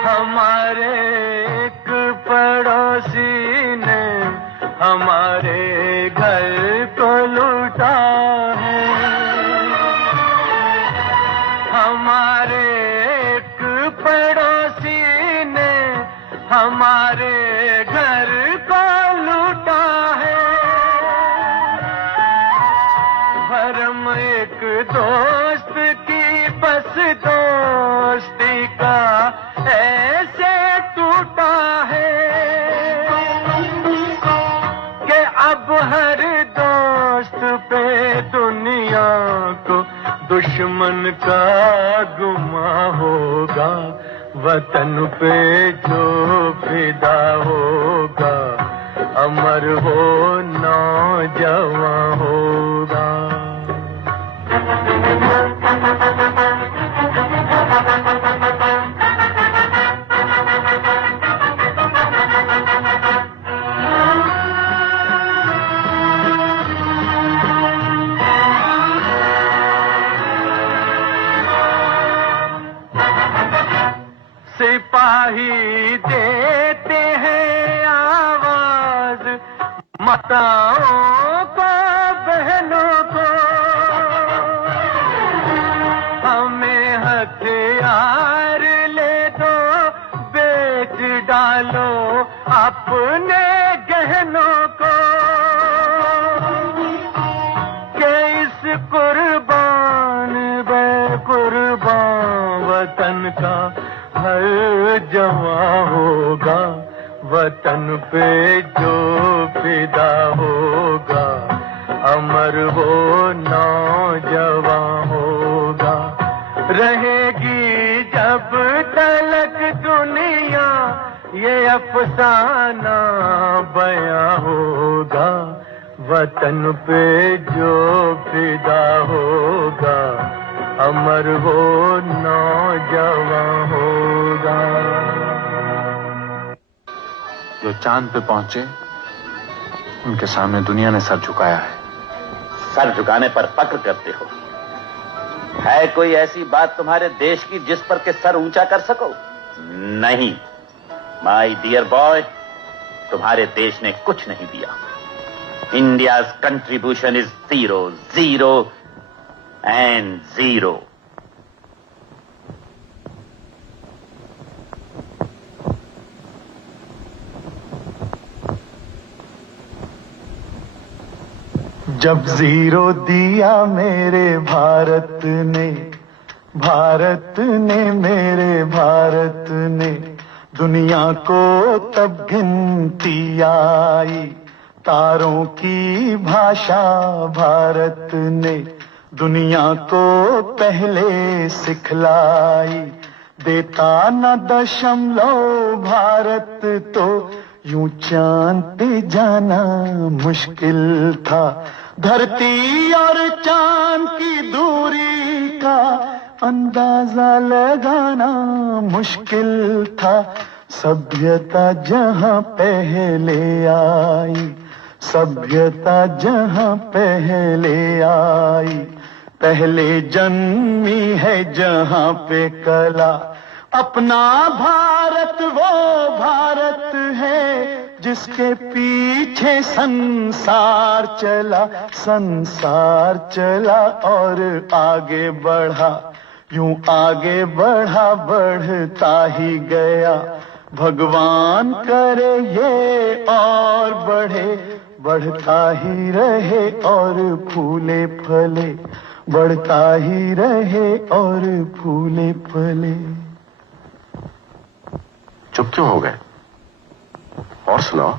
हमारे एक पड़ोसी ने हमारे घर को लूटा है। हमारे एक पड़ोसी ने हमारे घर को लूटा है। भरम एक दोस्त की बस दोस्ती का ऐसे टूटा है कि अब हर दोस्त पे दुनिया को दुश्मन का गुमा होगा। वतन पे जो फिदा होगा अमर हो नौजवान होगा। माताओं को बहनों को हमें हथियार ले दो, बेच डालो अपने गहनों को, के इस कुर्बान बेकुर्बान वतन का हर जवां होगा, वतन पे जो फिदा होगा, अमर वो नौजवां होगा। रहेगी जब तलक दुनिया ये अफसाना बयां होगा, वतन पे जो फिदा होगा, अमर वो नौजवां होगा। जो चांद पे पहुंचे उनके सामने दुनिया ने सर झुकाया है। सर झुकाने पर फक्र करते हो? है कोई ऐसी बात तुम्हारे देश की जिस पर के सर ऊंचा कर सको? नहीं माय डियर बॉय, तुम्हारे देश ने कुछ नहीं दिया। India's contribution is 0, 0 and 0। जब जीरो दिया मेरे भारत ने, भारत ने मेरे भारत ने, दुनिया को तब गिनती आई, तारों की भाषा भारत ने दुनिया को पहले सिखलाई। देता न दशमलव भारत तो यूं चांद पे जाना मुश्किल था। धरती और चांद की दूरी का अंदाजा लगाना मुश्किल था। सभ्यता जहां पहले आई, सभ्यता जहां पहले आई, पहले जन्मी है जहां पे कला। अपना भारत वो भारत है जिसके पीछे संसार चला, संसार चला और आगे बढ़ा, यूं आगे बढ़ा बढ़ता ही गया। भगवान करे ये और बढ़े, बढ़ता ही रहे और फूले फले, बढ़ता ही रहे और फूले फले। चुप क्यों हो गए? और सुनाओ।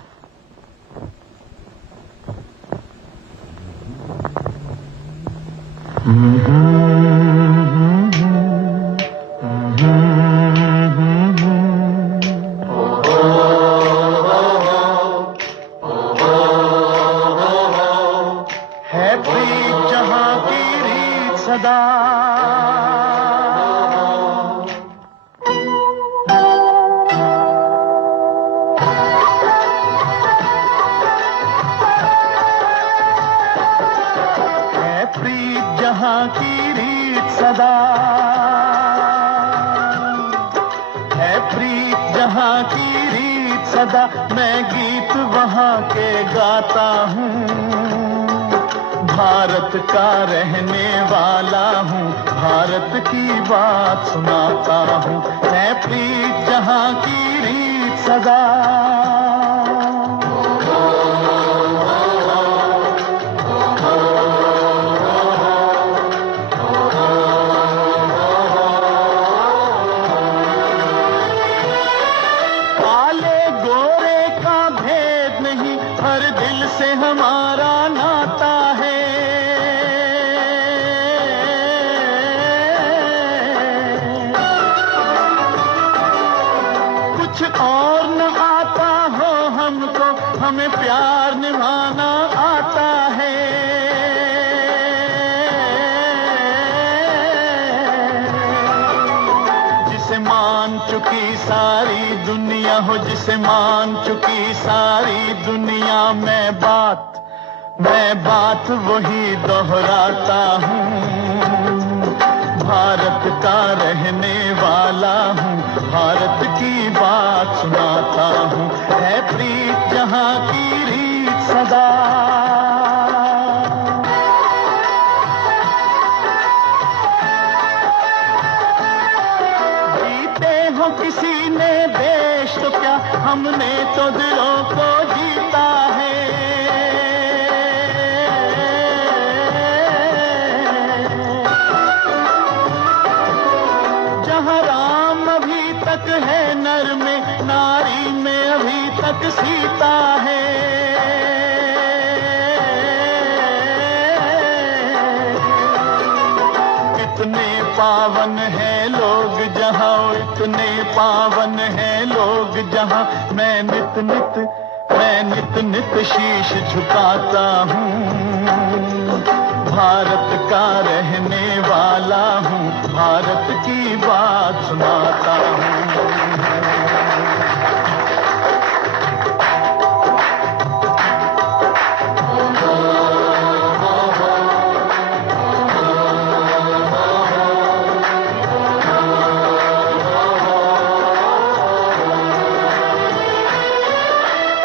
है प्रीत जहां की रीत सदा, जहां की रीत सदा है, प्रीत जहां की रीत सदा। मैं गीत वहां के गाता हूँ, भारत का रहने वाला हूँ, भारत की बात सुनाता हूँ। है प्रीत जहां की रीत सदा। हर दिल से हमारा नाता है, कुछ और न आता हो हमको, हमें प्यार निभाना आता है। जिसे मान चुकी सारी दुनिया हो, जिसे मान चुकी सारी दुनिया, मैं बात वही दोहराता हूँ। भारत का रहने वाला हूँ, भारत की बात सुनाता हूँ। है प्रीत जहां की रीत सदा। जीते हो किसी ने देश तो क्या, हमने तो दिलों को जीता है। जहाँ राम अभी तक है नर में, नारी में अभी तक सीता है। इतने पावन है लोग जहाँ, इतने पावन है लोग जहाँ, मैं नित नित शीश झुकाता हूँ। भारत का रहने वाला हूँ, भारत की बात सुनाता हूँ।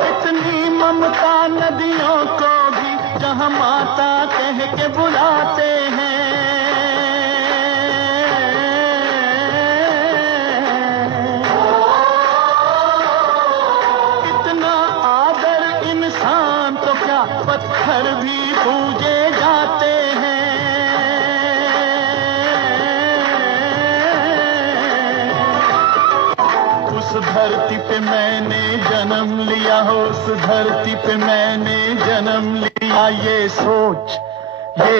इतनी ममता नदियों को भी जहाँ माता कह के बुलाते हैं। इतना आदर इंसान तो क्या, पत्थर भी पूजे जाते हैं। उस धरती पे मैंने जन्म लिया हो, उस धरती पे मैंने जन्म लिया। ये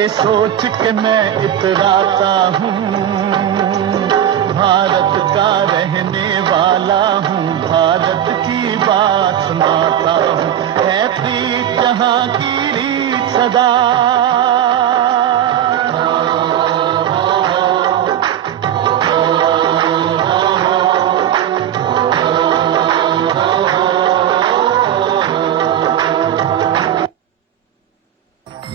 सोच के मैं इतराता हूँ। भारत का रहने वाला हूँ, भारत की बात सुनाता हूँ। है प्रीत जहाँ की रीत सदा।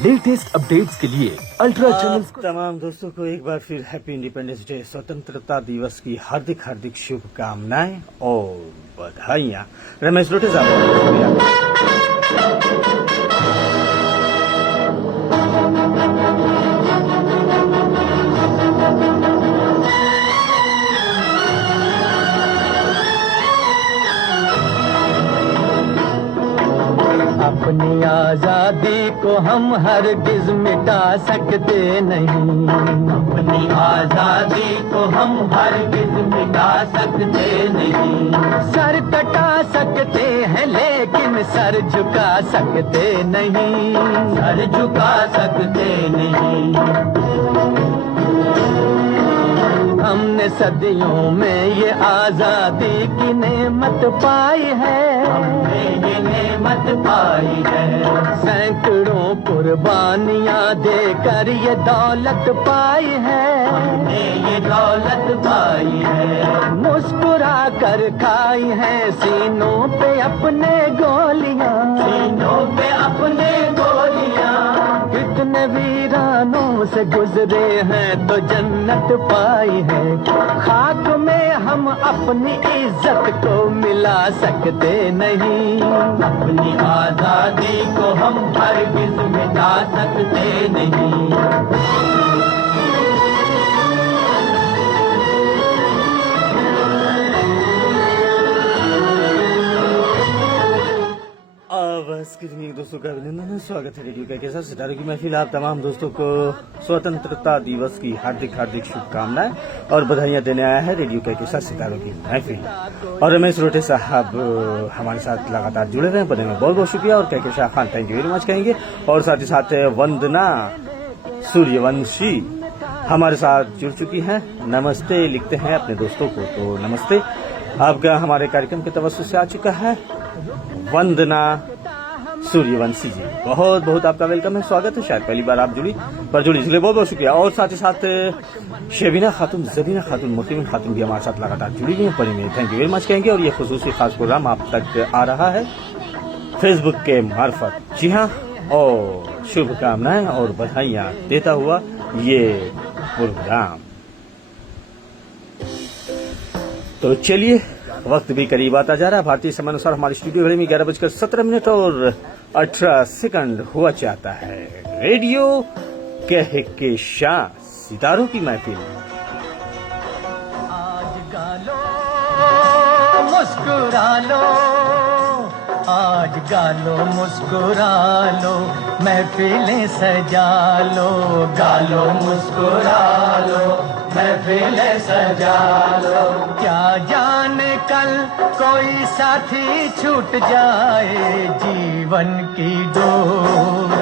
लेटेस्ट अपडेट्स के लिए अल्ट्रा चैनल आप तमाम दोस्तों को एक बार फिर हैप्पी इंडिपेंडेंस डे, स्वतंत्रता दिवस की हार्दिक शुभकामनाएं और बधाइयां। रमेश रोटे साहब, अपनी आजादी को हम हरगिज मिटा सकते नहीं। अपनी आजादी को हम हरगिज मिटा सकते नहीं। सर कटा सकते हैं लेकिन सर झुका सकते नहीं। सर झुका सकते नहीं। हमने सदियों में ये आजादी की नेमत पाई है। हमने ये नेमत पाई है। सैकड़ों कुर्बानियां देकर ये दौलत पाई है। हमने ये दौलत पाई है। मुस्कुरा कर खाई है सीनों पे अपने गोलियां। सीनों पे अपने गोलियां। कितने वीरानों से गुजरे हैं तो जन्नत पाई है। खाक में हम अपनी इज्जत को मिला सकते नहीं। अपनी आजादी को हम हरगिज मिटा सकते नहीं। दोस्तों का अभिनंदन, स्वागत है रेडियो के साथ सितारों की महफिल। आप तमाम दोस्तों को स्वतंत्रता दिवस की हार्दिक शुभकामनाएं और बधाइयां देने आया है रेडियो के साथ सितारों की महफिल। और रमेश रोटे साहब हमारे साथ लगातार जुड़े रहे, बने में बहुत बहुत शुक्रिया। और कहके Shah Khan thank you very much कहेंगे। और साथ ही साथ वंदना सूर्यवंशी हमारे साथ जुड़ चुकी हैं, नमस्ते लिखते हैं अपने दोस्तों को, तो नमस्ते। आपका हमारे कार्यक्रम के तवज्जुह से आ चुका है वंदना सूर्यवंशी जी, बहुत बहुत आपका वेलकम है, स्वागत है। शायद पहली बार आप जुड़ी इसलिए बहुत बहुत शुक्रिया। और साथ ही साथ शबीना खातून, जबीना खातून, मुर्तिमिन खातून भी हमारे साथ लगातार जुड़ी हुई हैं, परी में थैंक यू वेरी मच कहेंगे। और ये खुसूसी खास प्रोग्राम आप तक आ रहा है फेसबुक के मार्फत। जी हाँ, और शुभकामनाएं और बधाइयां देता हुआ ये प्रोग्राम। तो चलिए वक्त भी करीब आता जा रहा है। भारतीय समय अनुसार हमारी स्टूडियो घड़ी में 11:17 और 18 सेकंड हुआ चाहता है। रेडियो कह के शाह सितारों की महफिल। आज गा लो मुस्कुरा लो, आज गा लो मुस्कुरा लो, महफिलें सजा लो, गा लो मुस्कुरा लो, महफिलें सजा लो। क्या जाने कल कोई साथी छूट जाए, जीवन की डोर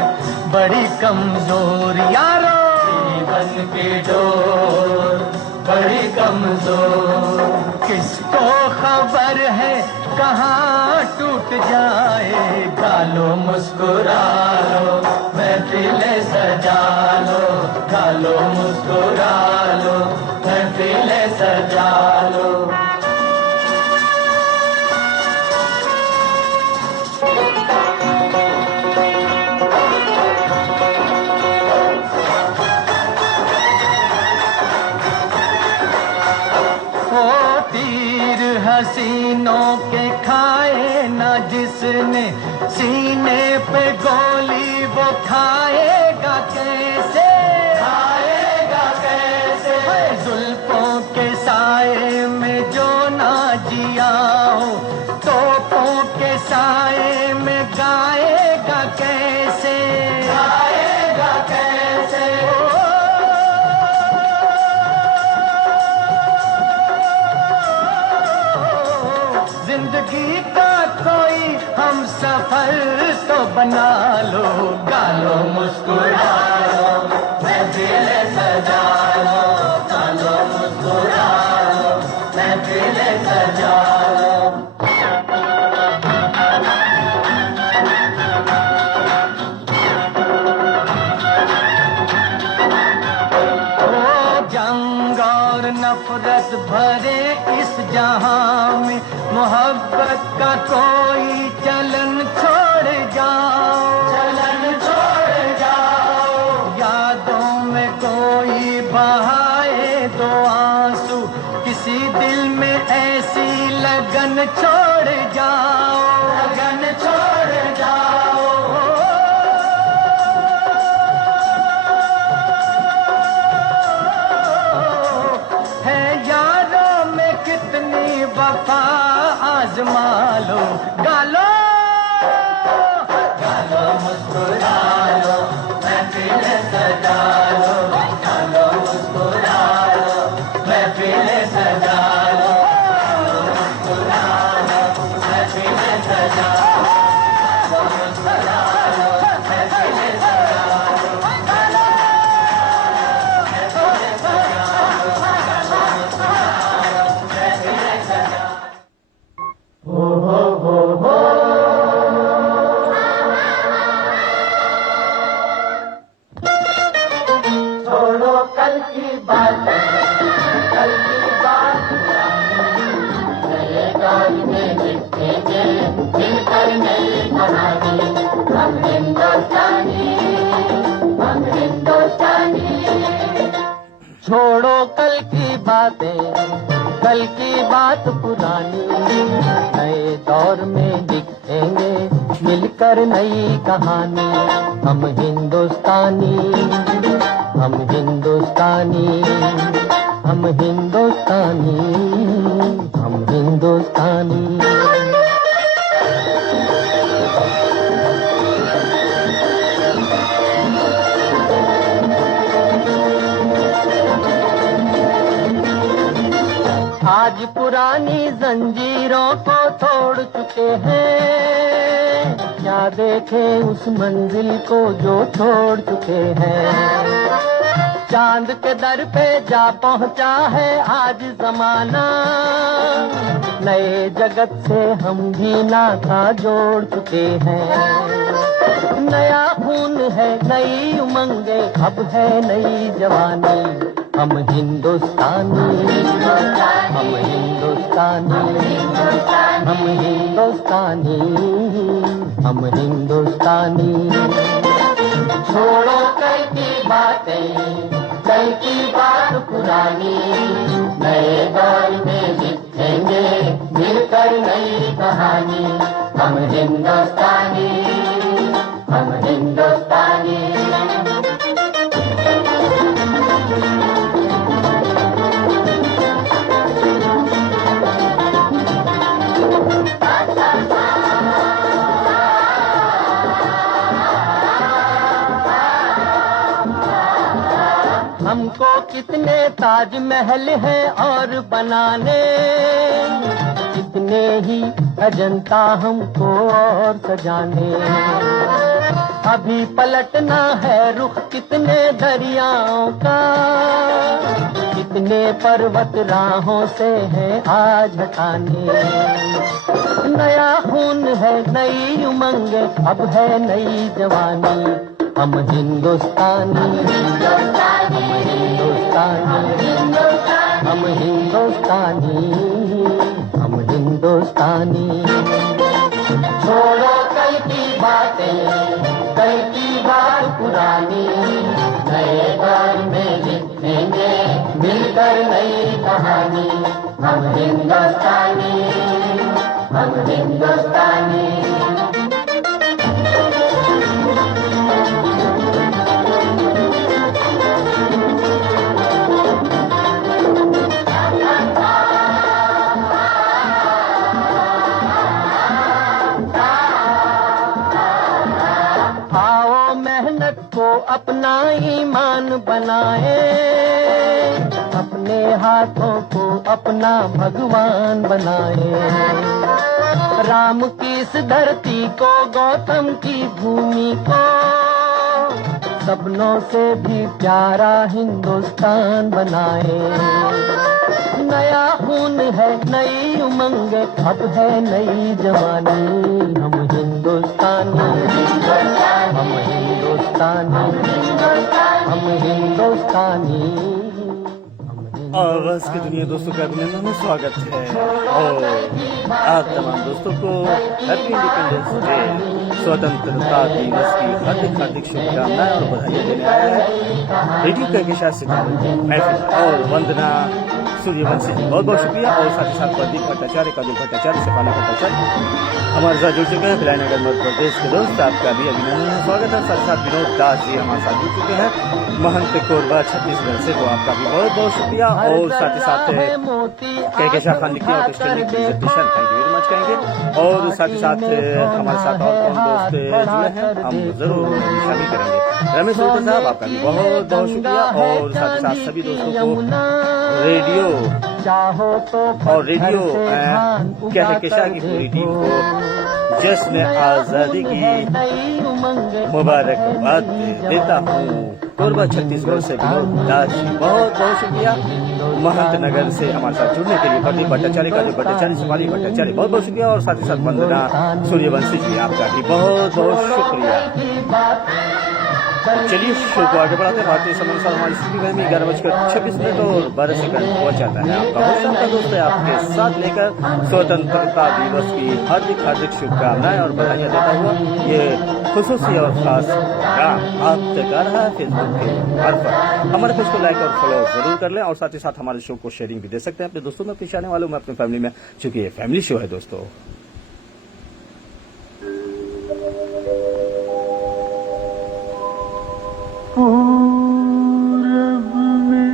बड़ी कमजोर यारो, जीवन की डोर बड़ी कमजोर। किसको खबर है कहाँ टूट जाए, गा लो मुस्कुरा लो, महफिलें सजा लो, गा लो मुस्कुरा लो, महफिलें सजा लो। हसीनों के खाए ना जिसने, सीने पे गोली वो खाएगा कैसे, खाएगा कैसे। जुल्फों के साए में जो ना जिया हो, तोपों के साए में गाएगा कैसे, गाएगा कैसे। जिंदगी का कोई हम सफर तो बना लो, गा लो मुस्कुरा लो, महफिलें सजा लो, गा लो मुस्कुरा लो, महफिलें सजा लो। ओ जंग और नफरत भरे इस जहां में, मोहब्बत का कोई चलन छोड़ जाओ, चलन छोड़ जाओ। यादों में कोई बहाए दो आंसू, किसी दिल में ऐसी लगन छोड़ जाओ, लगन छोड़ जाओ। है यारों में कितनी वफा आजमा लो, गा लो, गा लो मुस्कुरा लो, महफिलें सजा लो, गा लो मुस्कुरा लो, महफिलें सजा लो, मुस्कुरा लो, महफिलें सजा लो, मुस्कुरा लो, महफिलें सजा लो, गा लो, महफिलें सजा लो, गा लो, मुस्कुरा लो, महफिलें सजा लो। छोड़ो कल की बात, कल की बात नए दौर में लिखेंगे, मिलकर नई कहानी। हम हिंदुस्तानी, हम हिंदुस्तानी। छोड़ो कल की बातें, कल की बात पुरानी, नए दौर में लिखेंगे, मिलकर नई कहानी। हम हिंदुस्तानी, हम हिंदुस्तानी, हम हिंदुस्तानी, हम हिंदुस्तानी। आज पुरानी जंजीरों को तोड़ चुके हैं, क्या देखें उस मंजिल को जो छोड़ चुके हैं। चांद के दर पे जा पहुंचा है आज जमाना, नए जगत से हम भी नाता जोड़ चुके हैं। नया खून है, नई उमंगे, अब है नई जवानी। हम हिंदुस्तानी, हम हिंदुस्तानी, हम हिंदुस्तानी, हम हिंदुस्तानी। छोड़ो कल की बातें, कल की बात पुरानी, नए दौर में लिखे लिखेंगे मिलकर नई कहानी। हम हिंदुस्तानी, हम हिंदुस्तानी। हमको कितने ताजमहल हैं और बनाने, कितने ही अजंता हमको और सजाने। अभी पलटना है रुख कितने दरियाओं का, कितने पर्वत राहों से है आज हटाने। नया खून है, नई उमंग, अब है नई जवानी। हम हिंदुस्तानी, हम हिंदुस्तानी, हम हिंदुस्तानी, हम हिंदुस्तानी। छोड़ो कल की बातें, कल की बात पुरानी। नए दौर में लिखेंगे मिलकर नई कहानी। हम हिंदुस्तानी, हम हिंदुस्तानी। अपना ईमान बनाए, अपने हाथों को अपना भगवान बनाए। राम की इस धरती को, गौतम की भूमि को, सपनों से भी प्यारा हिंदुस्तान बनाए। नया खून है, नई उमंग, अब है नई जवानी। हम हिंदुस्तानी, हम हिंदुस्तानी, हम हिंदुस्तानी। आवाज की दुनिया दोस्तों का अभिनंदन में स्वागत है और आप तमाम दोस्तों को हैप्पी इंडिपेंडेंस डे, स्वतंत्रता दिवस की हार्दिक हार्दिक शुभकामनाएं और बधाई देने आया है रेडियो कहकशां सितारों महफिल और वंदना सूर्यवंशी जी, बहुत बहुत शुक्रिया। और साथ ही साथ प्रदीप भट्टाचार्य, काजल भट्टाचार्य, शेफाली भट्टाचार्य हमारे साथ जुड़ चुके हैं। भिलाईनगर मध्य प्रदेश के दोस्त, आपका भी अभिनंदन है, स्वागत है। साथ साथ विनोद दास जी हमारे साथ जुड़ चुके हैं महंत कोरबा छत्तीसगढ़ से, तो आपका भी बहुत बहुत शुक्रिया। और साथ ही साथ कहकशां खान लिखी ऑर्केस्ट्रा की presentation, thank you very much कहेंगे। और साथ ही साथ हमारे साथ और कौन दोस्त जुड़े हैं हम जरूर शामिल करेंगे। रमेश सोलकर साहब, आपका भी बहुत बहुत शुक्रिया। और साथ ही साथ सभी दोस्तों को रेडियो और रेडियो कहकशां की पूरी टीम को जश्न आजादी की मुबारकबाद देता हूँ। कोरबा छत्तीसगढ़ से विनोद दास जी, बहुत बहुत शुक्रिया। महंत नगर से हमारे साथ जुड़ने के लिए प्रदीप भट्टाचार्य, काजल भट्टाचार्य, शेफाली भट्टाचार्य, बहुत बहुत शुक्रिया। और साथ ही साथ वंदना सूर्यवंशी जी, आपका भी बहुत बहुत शुक्रिया। चलिए शो को आगे बढ़ाते हैं। भारतीय समय अनुसार हमारी स्टूडियो में 11:26 और 12 सेकंड हो जाता है। आपका होस्ट का दोस्त है आपके साथ लेकर स्वतंत्रता दिवस की हार्दिक हार्दिक शुभकामनाएं और बधाइयां देता हुआ ये खुसूसी और खास प्रोग्राम आप तक आ रहा है फेसबुक के मार्फत। हमारे पेज को लाइक और फॉलो जरूर कर लें और साथ ही साथ हमारे शो को शेयरिंग भी दे सकते हैं अपने दोस्तों में, अपने चाहने वालों में, अपनी फैमिली में, चूंकि ये फैमिली शो है दोस्तों। पूरब में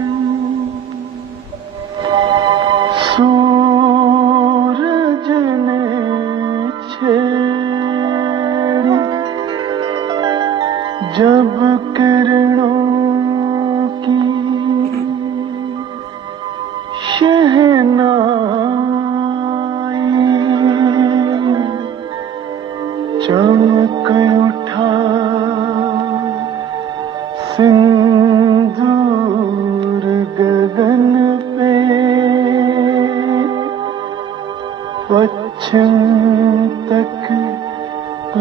सूरज ने छेड़ी जब किरणों की शहनाई, चमक उठा सिंदूर गगन पे, पश्चिम तक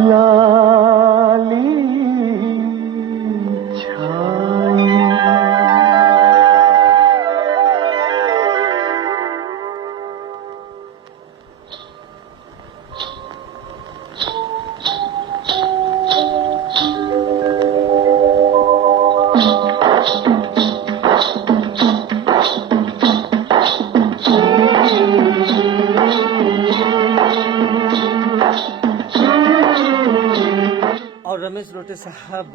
लाली छाई। और रमेश रोटे साहब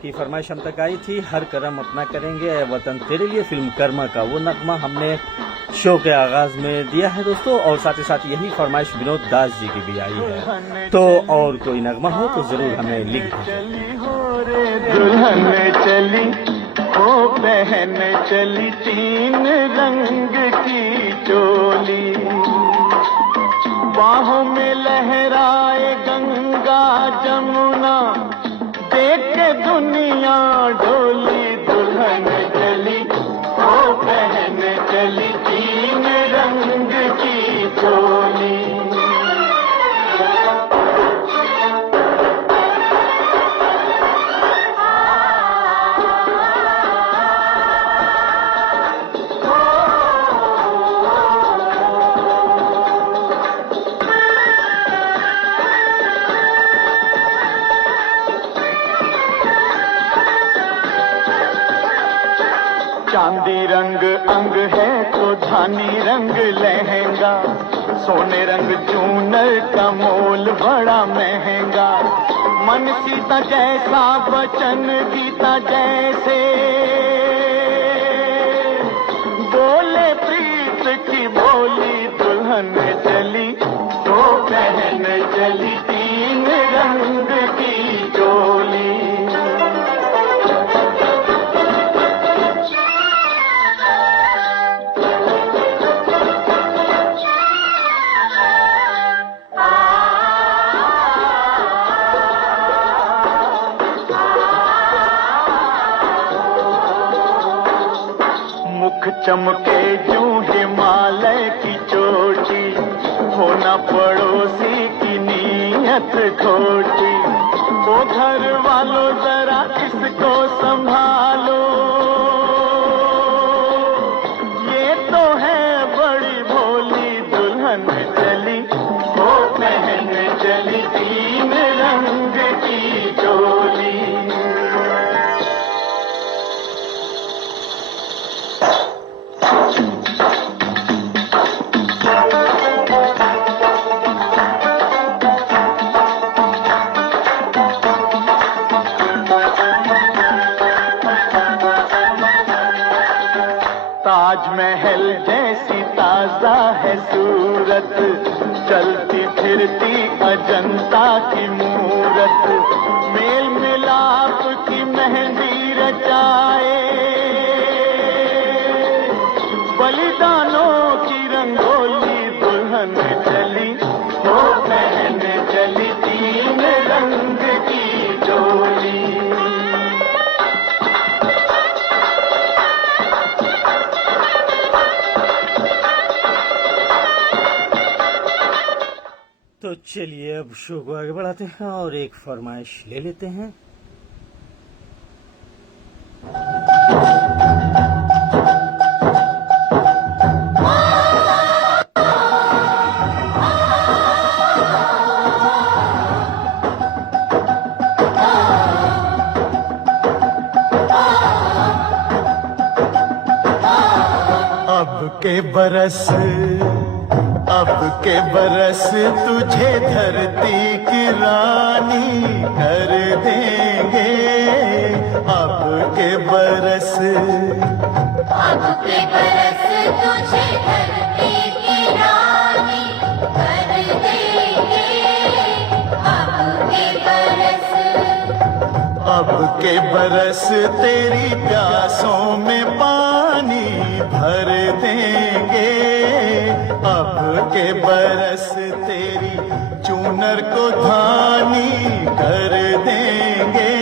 की फरमाइश हम तक आई थी, हर करम अपना करेंगे ए वतन तेरे लिए, फिल्म कर्मा का वो नगमा हमने शो के आगाज में दिया है दोस्तों। और साथ ही साथ यही फरमाइश विनोद दास जी की भी आई है। तो और कोई नगमा हो तो जरूर हमें लिख दीजिए। दुल्हन चली ओ बहन चली, तीन रंग की चोली, बाहों में लहराए गंगा जमुना, देख के दुनिया डोली। दुल्हन चली ओ बहन चली, तीन रंग की चोली। चांदी रंग अंग है तो धानी रंग लहंगा, सोने रंग चूनर का मोल बड़ा महंगा। मन सीता जैसा वचन गीता जैसे, बोले प्रीत की बोली। दुल्हन चली तो बहन चली, तीन रंग की चोली। चमके जूं हिमालय की चोटी, होना पड़ोसी की नीयत खोटी। ओ घर वालों जरा इसको संभालो, ये तो है बड़ी भोली। दुल्हन चली ओ बहन चली, तीन रंग की चोली। ताजमहल जैसी ताजा है सूरत, चलती फिरती अजंता की मूरत। मेल मिलाप की मेहंदी रचाए, बलिदानों की रंगोली। दुल्हन चली ओ बहन चली, तीन रंग की चोली। तो चलिए अब शो को आगे बढ़ाते हैं और एक फरमाइश ले लेते हैं। अब के बरस तुझे धरती की रानी कर देंगे। अब के बरस तुझे धरती की रानी कर देंगे। अब के बरस तेरी प्यासों में पानी भर देंगे। अब के बरस तेरी चूनर को धानी कर देंगे।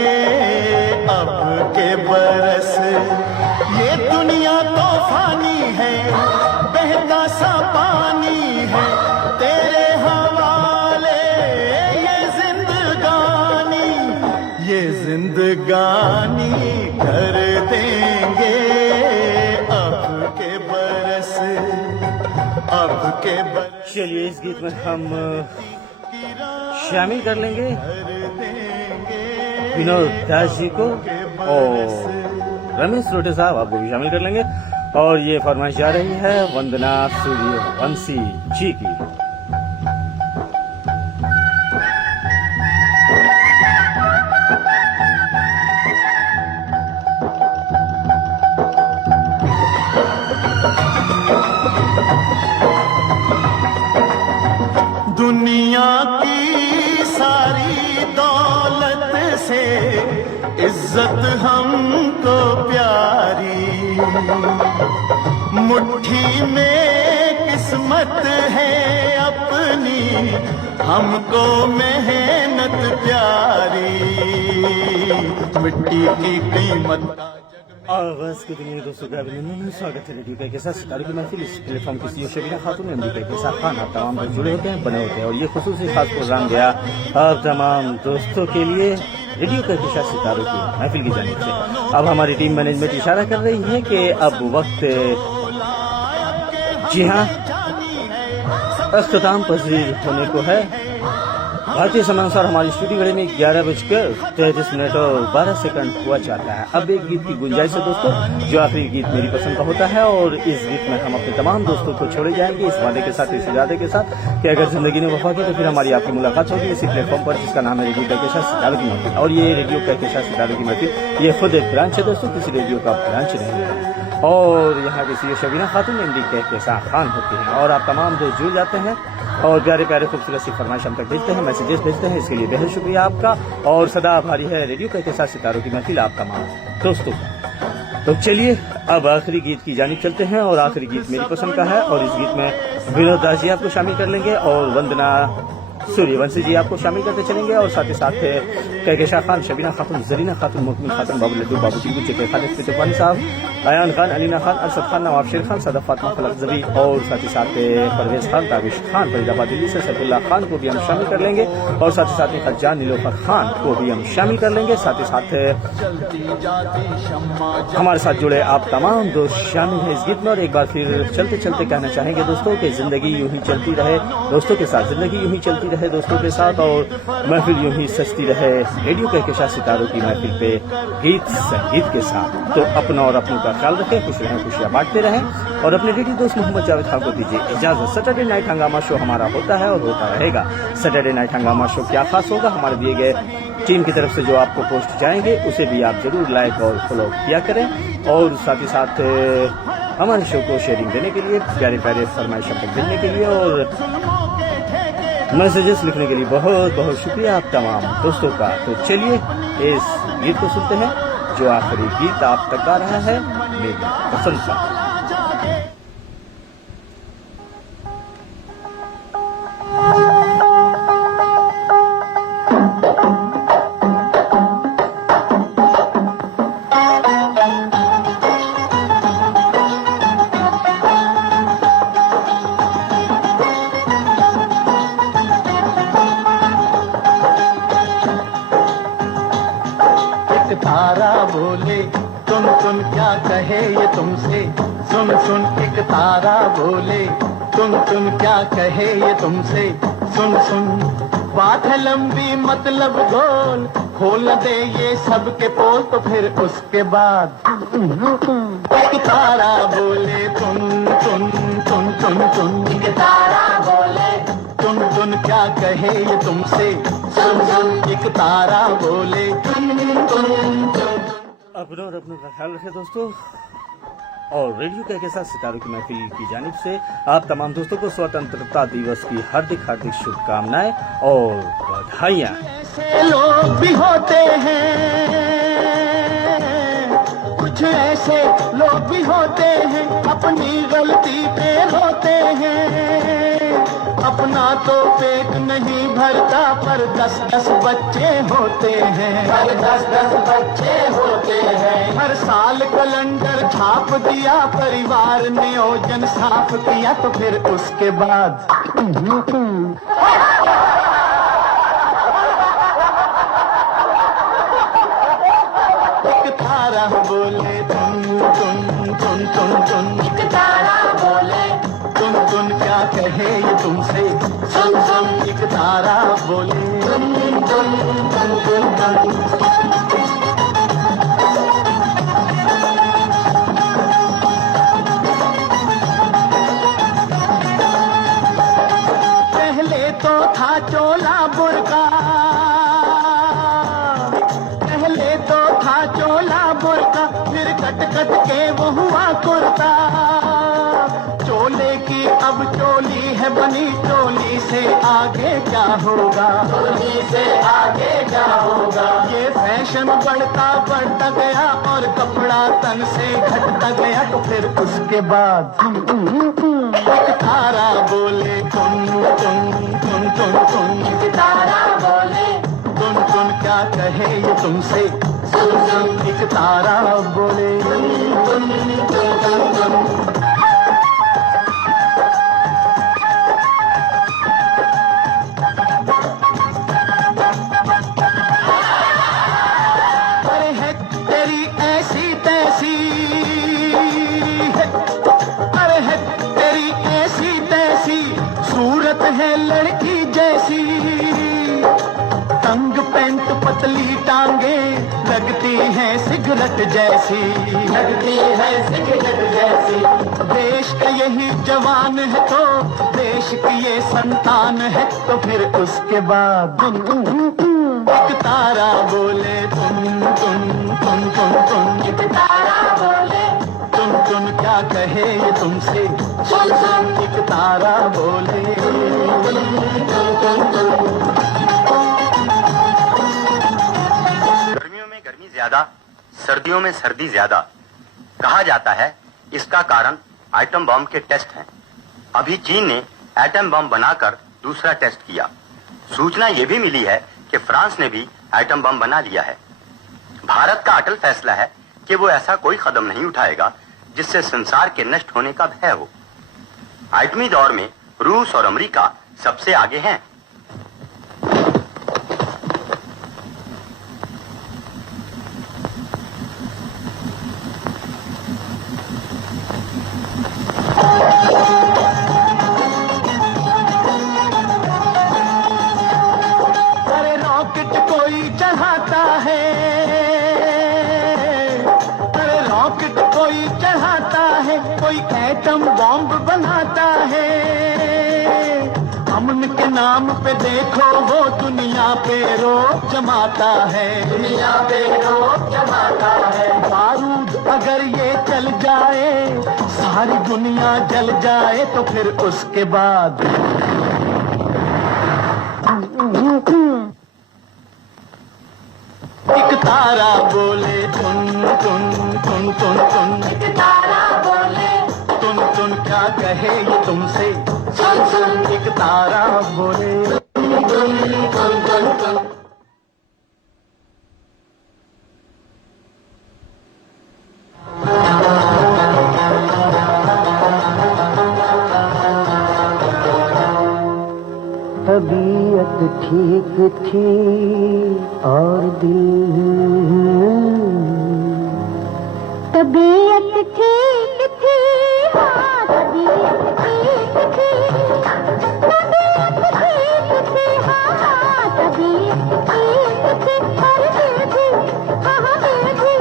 अब के बरस ये दुनिया तो फानी है, बहता सा पानी है तेरे हवाले। ये जिंदगानी कर देंगे। अब के बरस चलिए इस गीत में हम शामिल कर लेंगे विनोद दास जी को और रमेश रोटे साहब आपको भी शामिल कर लेंगे। और ये फरमाइश जा रही है वंदना सूर्यवंशी जी की। इज्जत हमको प्यारी, मुट्ठी में किस्मत है अपनी, हमको मेहनत प्यारी, मिट्टी की कीमत। आवाज के दुनिया दोस्तों का अभिनंदन, स्वागत है रेडियो के साथ सितारों की महफिल। इस प्लेटफॉर्म की सीईओ शबीना खातून एमडी के साथ खान आप तमाम लोग जुड़े होते हैं, बने होते हैं, और ये खुसूसी खास प्रोग्राम गया आप तमाम दोस्तों के लिए रेडियो के साथ सितारों की महफिल की जानिब से। अब हमारी टीम मैनेजमेंट इशारा कर रही है कि अब वक्त, जी हाँ, अख्ताम पजीर होने को है। भारतीय समयानुसार हमारी स्टूडियो घड़ी में 11:33 और 12 सेकंड हुआ चाहता है। अब एक गीत की गुंजाइश है दोस्तों, जो आखिरी गीत मेरी पसंद का होता है, और इस गीत में हम अपने तमाम दोस्तों को छोड़े जाएंगे इस वादे के साथ, इस इरादे के साथ कि अगर जिंदगी ने वफा की तो फिर हमारी आपकी मुलाकात होगी इसी प्लेटफॉर्म पर, जिसका नाम है रेडियो के साथ सितारों की महफिल। और ये रेडियो के साथ सितारों की महफिल ये खुद एक ब्रांच है दोस्तों, किसी रेडियो का ब्रांच नहीं है। और यहाँ की सीईओ शबीना खातून एमडी के साथ खान होती हैं, और आप तमाम दोस्त जुड़ जाते हैं और प्यारे प्यारे खूबसूरत सी फरमाइश हम तक भेजते हैं, मैसेजेस भेजते हैं, इसके लिए बेहद शुक्रिया आपका। और सदा आभारी है रेडियो के साथ सितारों की महफिल आप तमाम दोस्तों। तो चलिए अब आखिरी गीत की जानिब चलते हैं, और आखिरी गीत मेरी पसंद का है, और इस गीत में विनोद दास जी आपको शामिल कर लेंगे, और वंदना सूर्यवंशी जी आपको शामिल करते चलेंगे, और साथ ही साथ कहकशा खान, शबीना खातून, जरीना खातून, मोहम्मद खातून, बाबू लड्डू, बाबू टीबू, चिके खालिद तूफानी साहब, अयान खान, अलीना खान, अरशद खान, नवाब शेर खान, सदफ फातिमा, फलक जबी, और साथ ही साथ परवेज खान, ताबिश खान, फरीदाबाद दिल्ली से सैफुल्लाह खान को भी हम शामिल कर लेंगे, और साथ ही साथ खज्जान नीलोफर खान को भी हम शामिल कर लेंगे। साथ ही साथ हमारे साथ जुड़े आप तमाम दोस्त शामिल हैं इस गीत में। और एक बार फिर चलते चलते कहना चाहेंगे दोस्तों कि जिंदगी यूं ही चलती रहे दोस्तों के साथ, जिंदगी यूं ही चलती रहे दोस्तों के साथ, और महफिल यूं ही सजती रहे रेडियो के साथ सितारों की महफिल पे गीत संगीत के साथ। तो अपना और अपनों का ख्याल रखें, खुश रहें, खुशियां बांटते रहें, और अपने रेडियो दोस्त मोहम्मद जावेद खान को दीजिए इजाजत। सैटरडे नाइट हंगामा शो हमारा होता है और होता रहेगा। सैटरडे नाइट हंगामा शो क्या खास होगा, हमारे दिए गए टीम की तरफ से जो आपको पोस्ट जाएंगे उसे भी आप जरूर लाइक और फॉलो किया करें, और साथ ही साथ हमारे शो को शेयरिंग देने के लिए, प्यारे प्यारे फरमाइश तक देने के लिए, और मैसेजेस लिखने के लिए बहुत बहुत शुक्रिया आप तमाम दोस्तों का। तो चलिए इस गीत को सुनते हैं, जो आखिरी गीत आप तक आ रहा है मेरी पसंद का। तारा बोले सुन सुन क्या कहे ये तुमसे, सुन सुन एक तारा बोले सुन सुन क्या कहे ये तुमसे, सुन सुन बात है लंबी मतलब गोल, खोल दे ये सबके पोल तो फिर उसके बाद एक तारा बोले सुन सुन सुन सुन सुन, एक तारा बोले सुन सुन क्या कहे ये तुमसे, सुन सुन एक तारा बोले सुन सुन सुन। अपनों और अपनों का ख्याल रखें दोस्तों, और रेडियो के साथ सितारों की महफिल की जानिब से आप तमाम दोस्तों को स्वतंत्रता दिवस की हार्दिक हार्दिक शुभकामनाएं और बधाइयां। लोग भी होते हैं, कुछ ऐसे लोग भी होते हैं, अपनी गलती पे रोते हैं, अपना तो पेट नहीं भरता पर 10-10 बच्चे होते हैं, पर 10-10 बच्चे होते हैं, हर साल कैलेंडर छाप दिया, परिवार नियोजन साफ किया, तो फिर उसके बाद एक तारा बोले तुम तुम तुम तुम तुम, एक तारा बोले तुम तुम क्या कहे ये तुमसे, सुन सुन एक तारा बोले तुम तुम तुम तुम तुम। पहले तो था चोला बुर्का, पहले तो था चोला बुर्का, फिर कट कट के वो हुआ कुर्ता, चोले की अब चोली है बनी, चोली से आगे क्या होगा, चोली से आगे क्या होगा, ये फैशन फैशन बढ़ता बढ़ता गया और कपड़ा तन से घटता गया, तो फिर उसके बाद एक तारा बोले टुन टुन टुन टुन टुन, तारा बोले टुन टुन क्या कहे ये तुमसे, सुन सुन एक तारा बोले टुन टुन टुन टुन। अरे है तेरी ऐसी तैसी, अरे है तेरी ऐसी तैसी, सूरत है लड़की जैसी, तंग पैंट पतली टांगे लगती है सिगरेट जैसी, लगती है सिगरेट जैसी। देश का यही जवान है तो देश की ये संतान है, तो फिर उसके बाद एक तारा बोले टुन टुन टुन टुन टुन, एक तारा बोले टुन टुन क्या कहे ये तुमसे, सुन सुन एक तारा बोले टुन टुन टुन। गर्मियों में गर्मी ज्यादा, सर्दियों में सर्दी ज्यादा। कहा जाता है इसका कारण एटम बम के टेस्ट हैं। अभी चीन ने एटम बम बनाकर दूसरा टेस्ट किया। सूचना ये भी मिली है कि फ्रांस ने भी एटम बम बना लिया है। भारत का अटल फैसला है कि वो ऐसा कोई कदम नहीं उठाएगा जिससे संसार के नष्ट होने का भय हो। एटमी दौर में रूस और अमेरिका सबसे आगे हैं। अरे रॉकेट कोई चढ़ाता है, अरे रॉकेट कोई चढ़ाता है, कोई एटम बॉम्ब बनाता है। अमन के नाम पे देखो वो दुनिया पे रोक जमाता है, दुनिया पे रोक जमाता है। बारूद अगर ये चल जाए, सारी दुनिया जल जाए, तो फिर उसके बाद एक तारा बोले टुन टुन टुन टुन टुन, एक तारा बोले टुन टुन क्या कहे ये तुमसे, सुन सुन एक तारा बोले टुन टुन टुन टुन टुन। तबीयत ठीक थी और तबीयत ठीक थी, हाँ तबीयत ठीक थी, तबीयत ठीक थी, हाँ तबीयत ठीक थी, और दिल भी, हाँ दिल भी,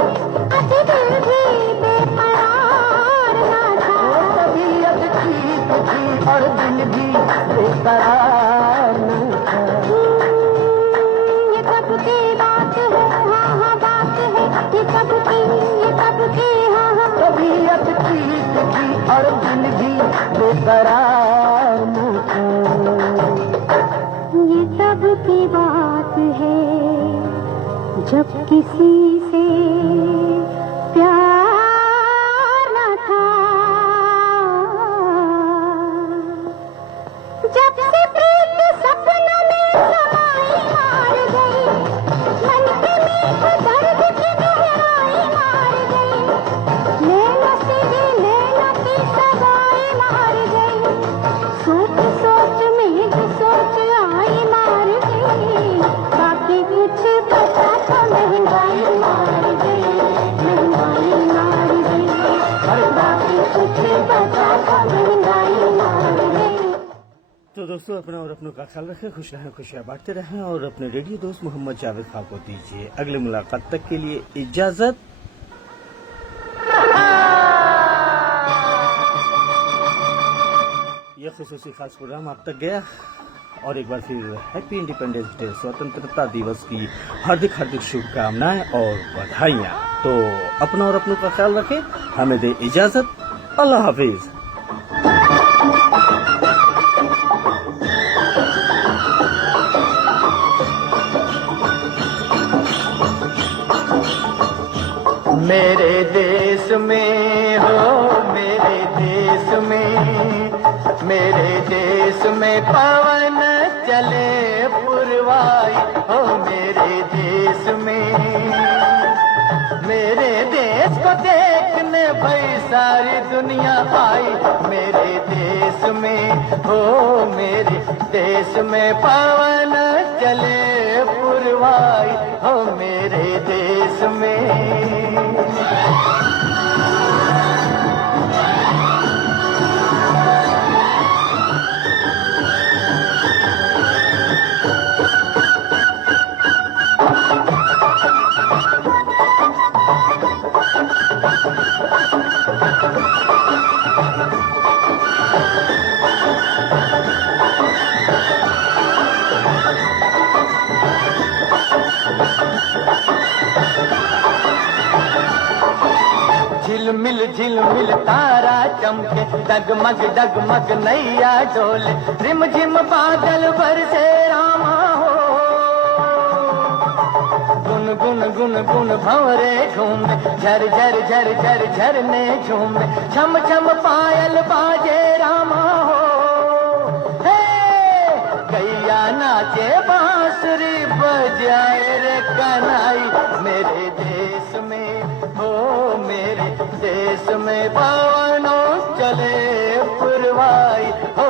अति दिल भी बेकरार ना था। तबीयत ठीक थी और दिल भी बेकरार न था। ये कब की बात है, हाँ हाँ बात है, ये कब की, ये कब की, हाँ हाँ। तबीयत ठीक थी और दिल भी बेकरार न था। ये तब की बात है जब किसी से प्यार न था, जब से प्रीत सपनों में समाई मार गई, मन के मीठे दर्द की गहराई मार गई, नैना से भी नैना की सगाई मार गई, सोच सोच में भी सोच आई मार गई, बाकी कुछ पता तो महंगाई मार गई, महंगाई मार गई, बाकी कुछ पता तो महंगाई मार गई। तो दोस्तों अपना और अपनों का ख्याल रखें, खुश रहें, खुशियां बांटते रहें और अपने रेडियो दोस्त मोहम्मद जावेद खान को दीजिए अगली मुलाकात तक के लिए इजाजत। यह खुसूसी खास प्रोग्राम आप तक गया और एक बार फिर हैप्पी इंडिपेंडेंस डे, स्वतंत्रता दिवस की हार्दिक हार्दिक शुभकामनाएं और बधाइयां। तो अपना और अपनों का ख्याल रखें, हमें दे इजाजत। अल्लाह हाफिज। मेरे देश में हो, मेरे देश में, मेरे देश में पवन चले पुरवाई हो, मेरे देश में। मेरे देश को देखने भाई सारी दुनिया आई, मेरे देश में हो, मेरे देश में पवन चले पुरवाई हो, मेरे देश में। झिलमिल तारा चमके, डगमग डगमग नैया डोले, रिमझिम बादल बरसे रामा हो। गुन गुन गुन गुन भंवरे झूमे, झर झर झर झर झरने झूमे, छम छम पायल बाजे रामा हो। हे गैया नाचे बांसुरी बजाए रे कन्हई, मेरे देश में हो, मेरे देश में पवनों चले पुरवाई हो,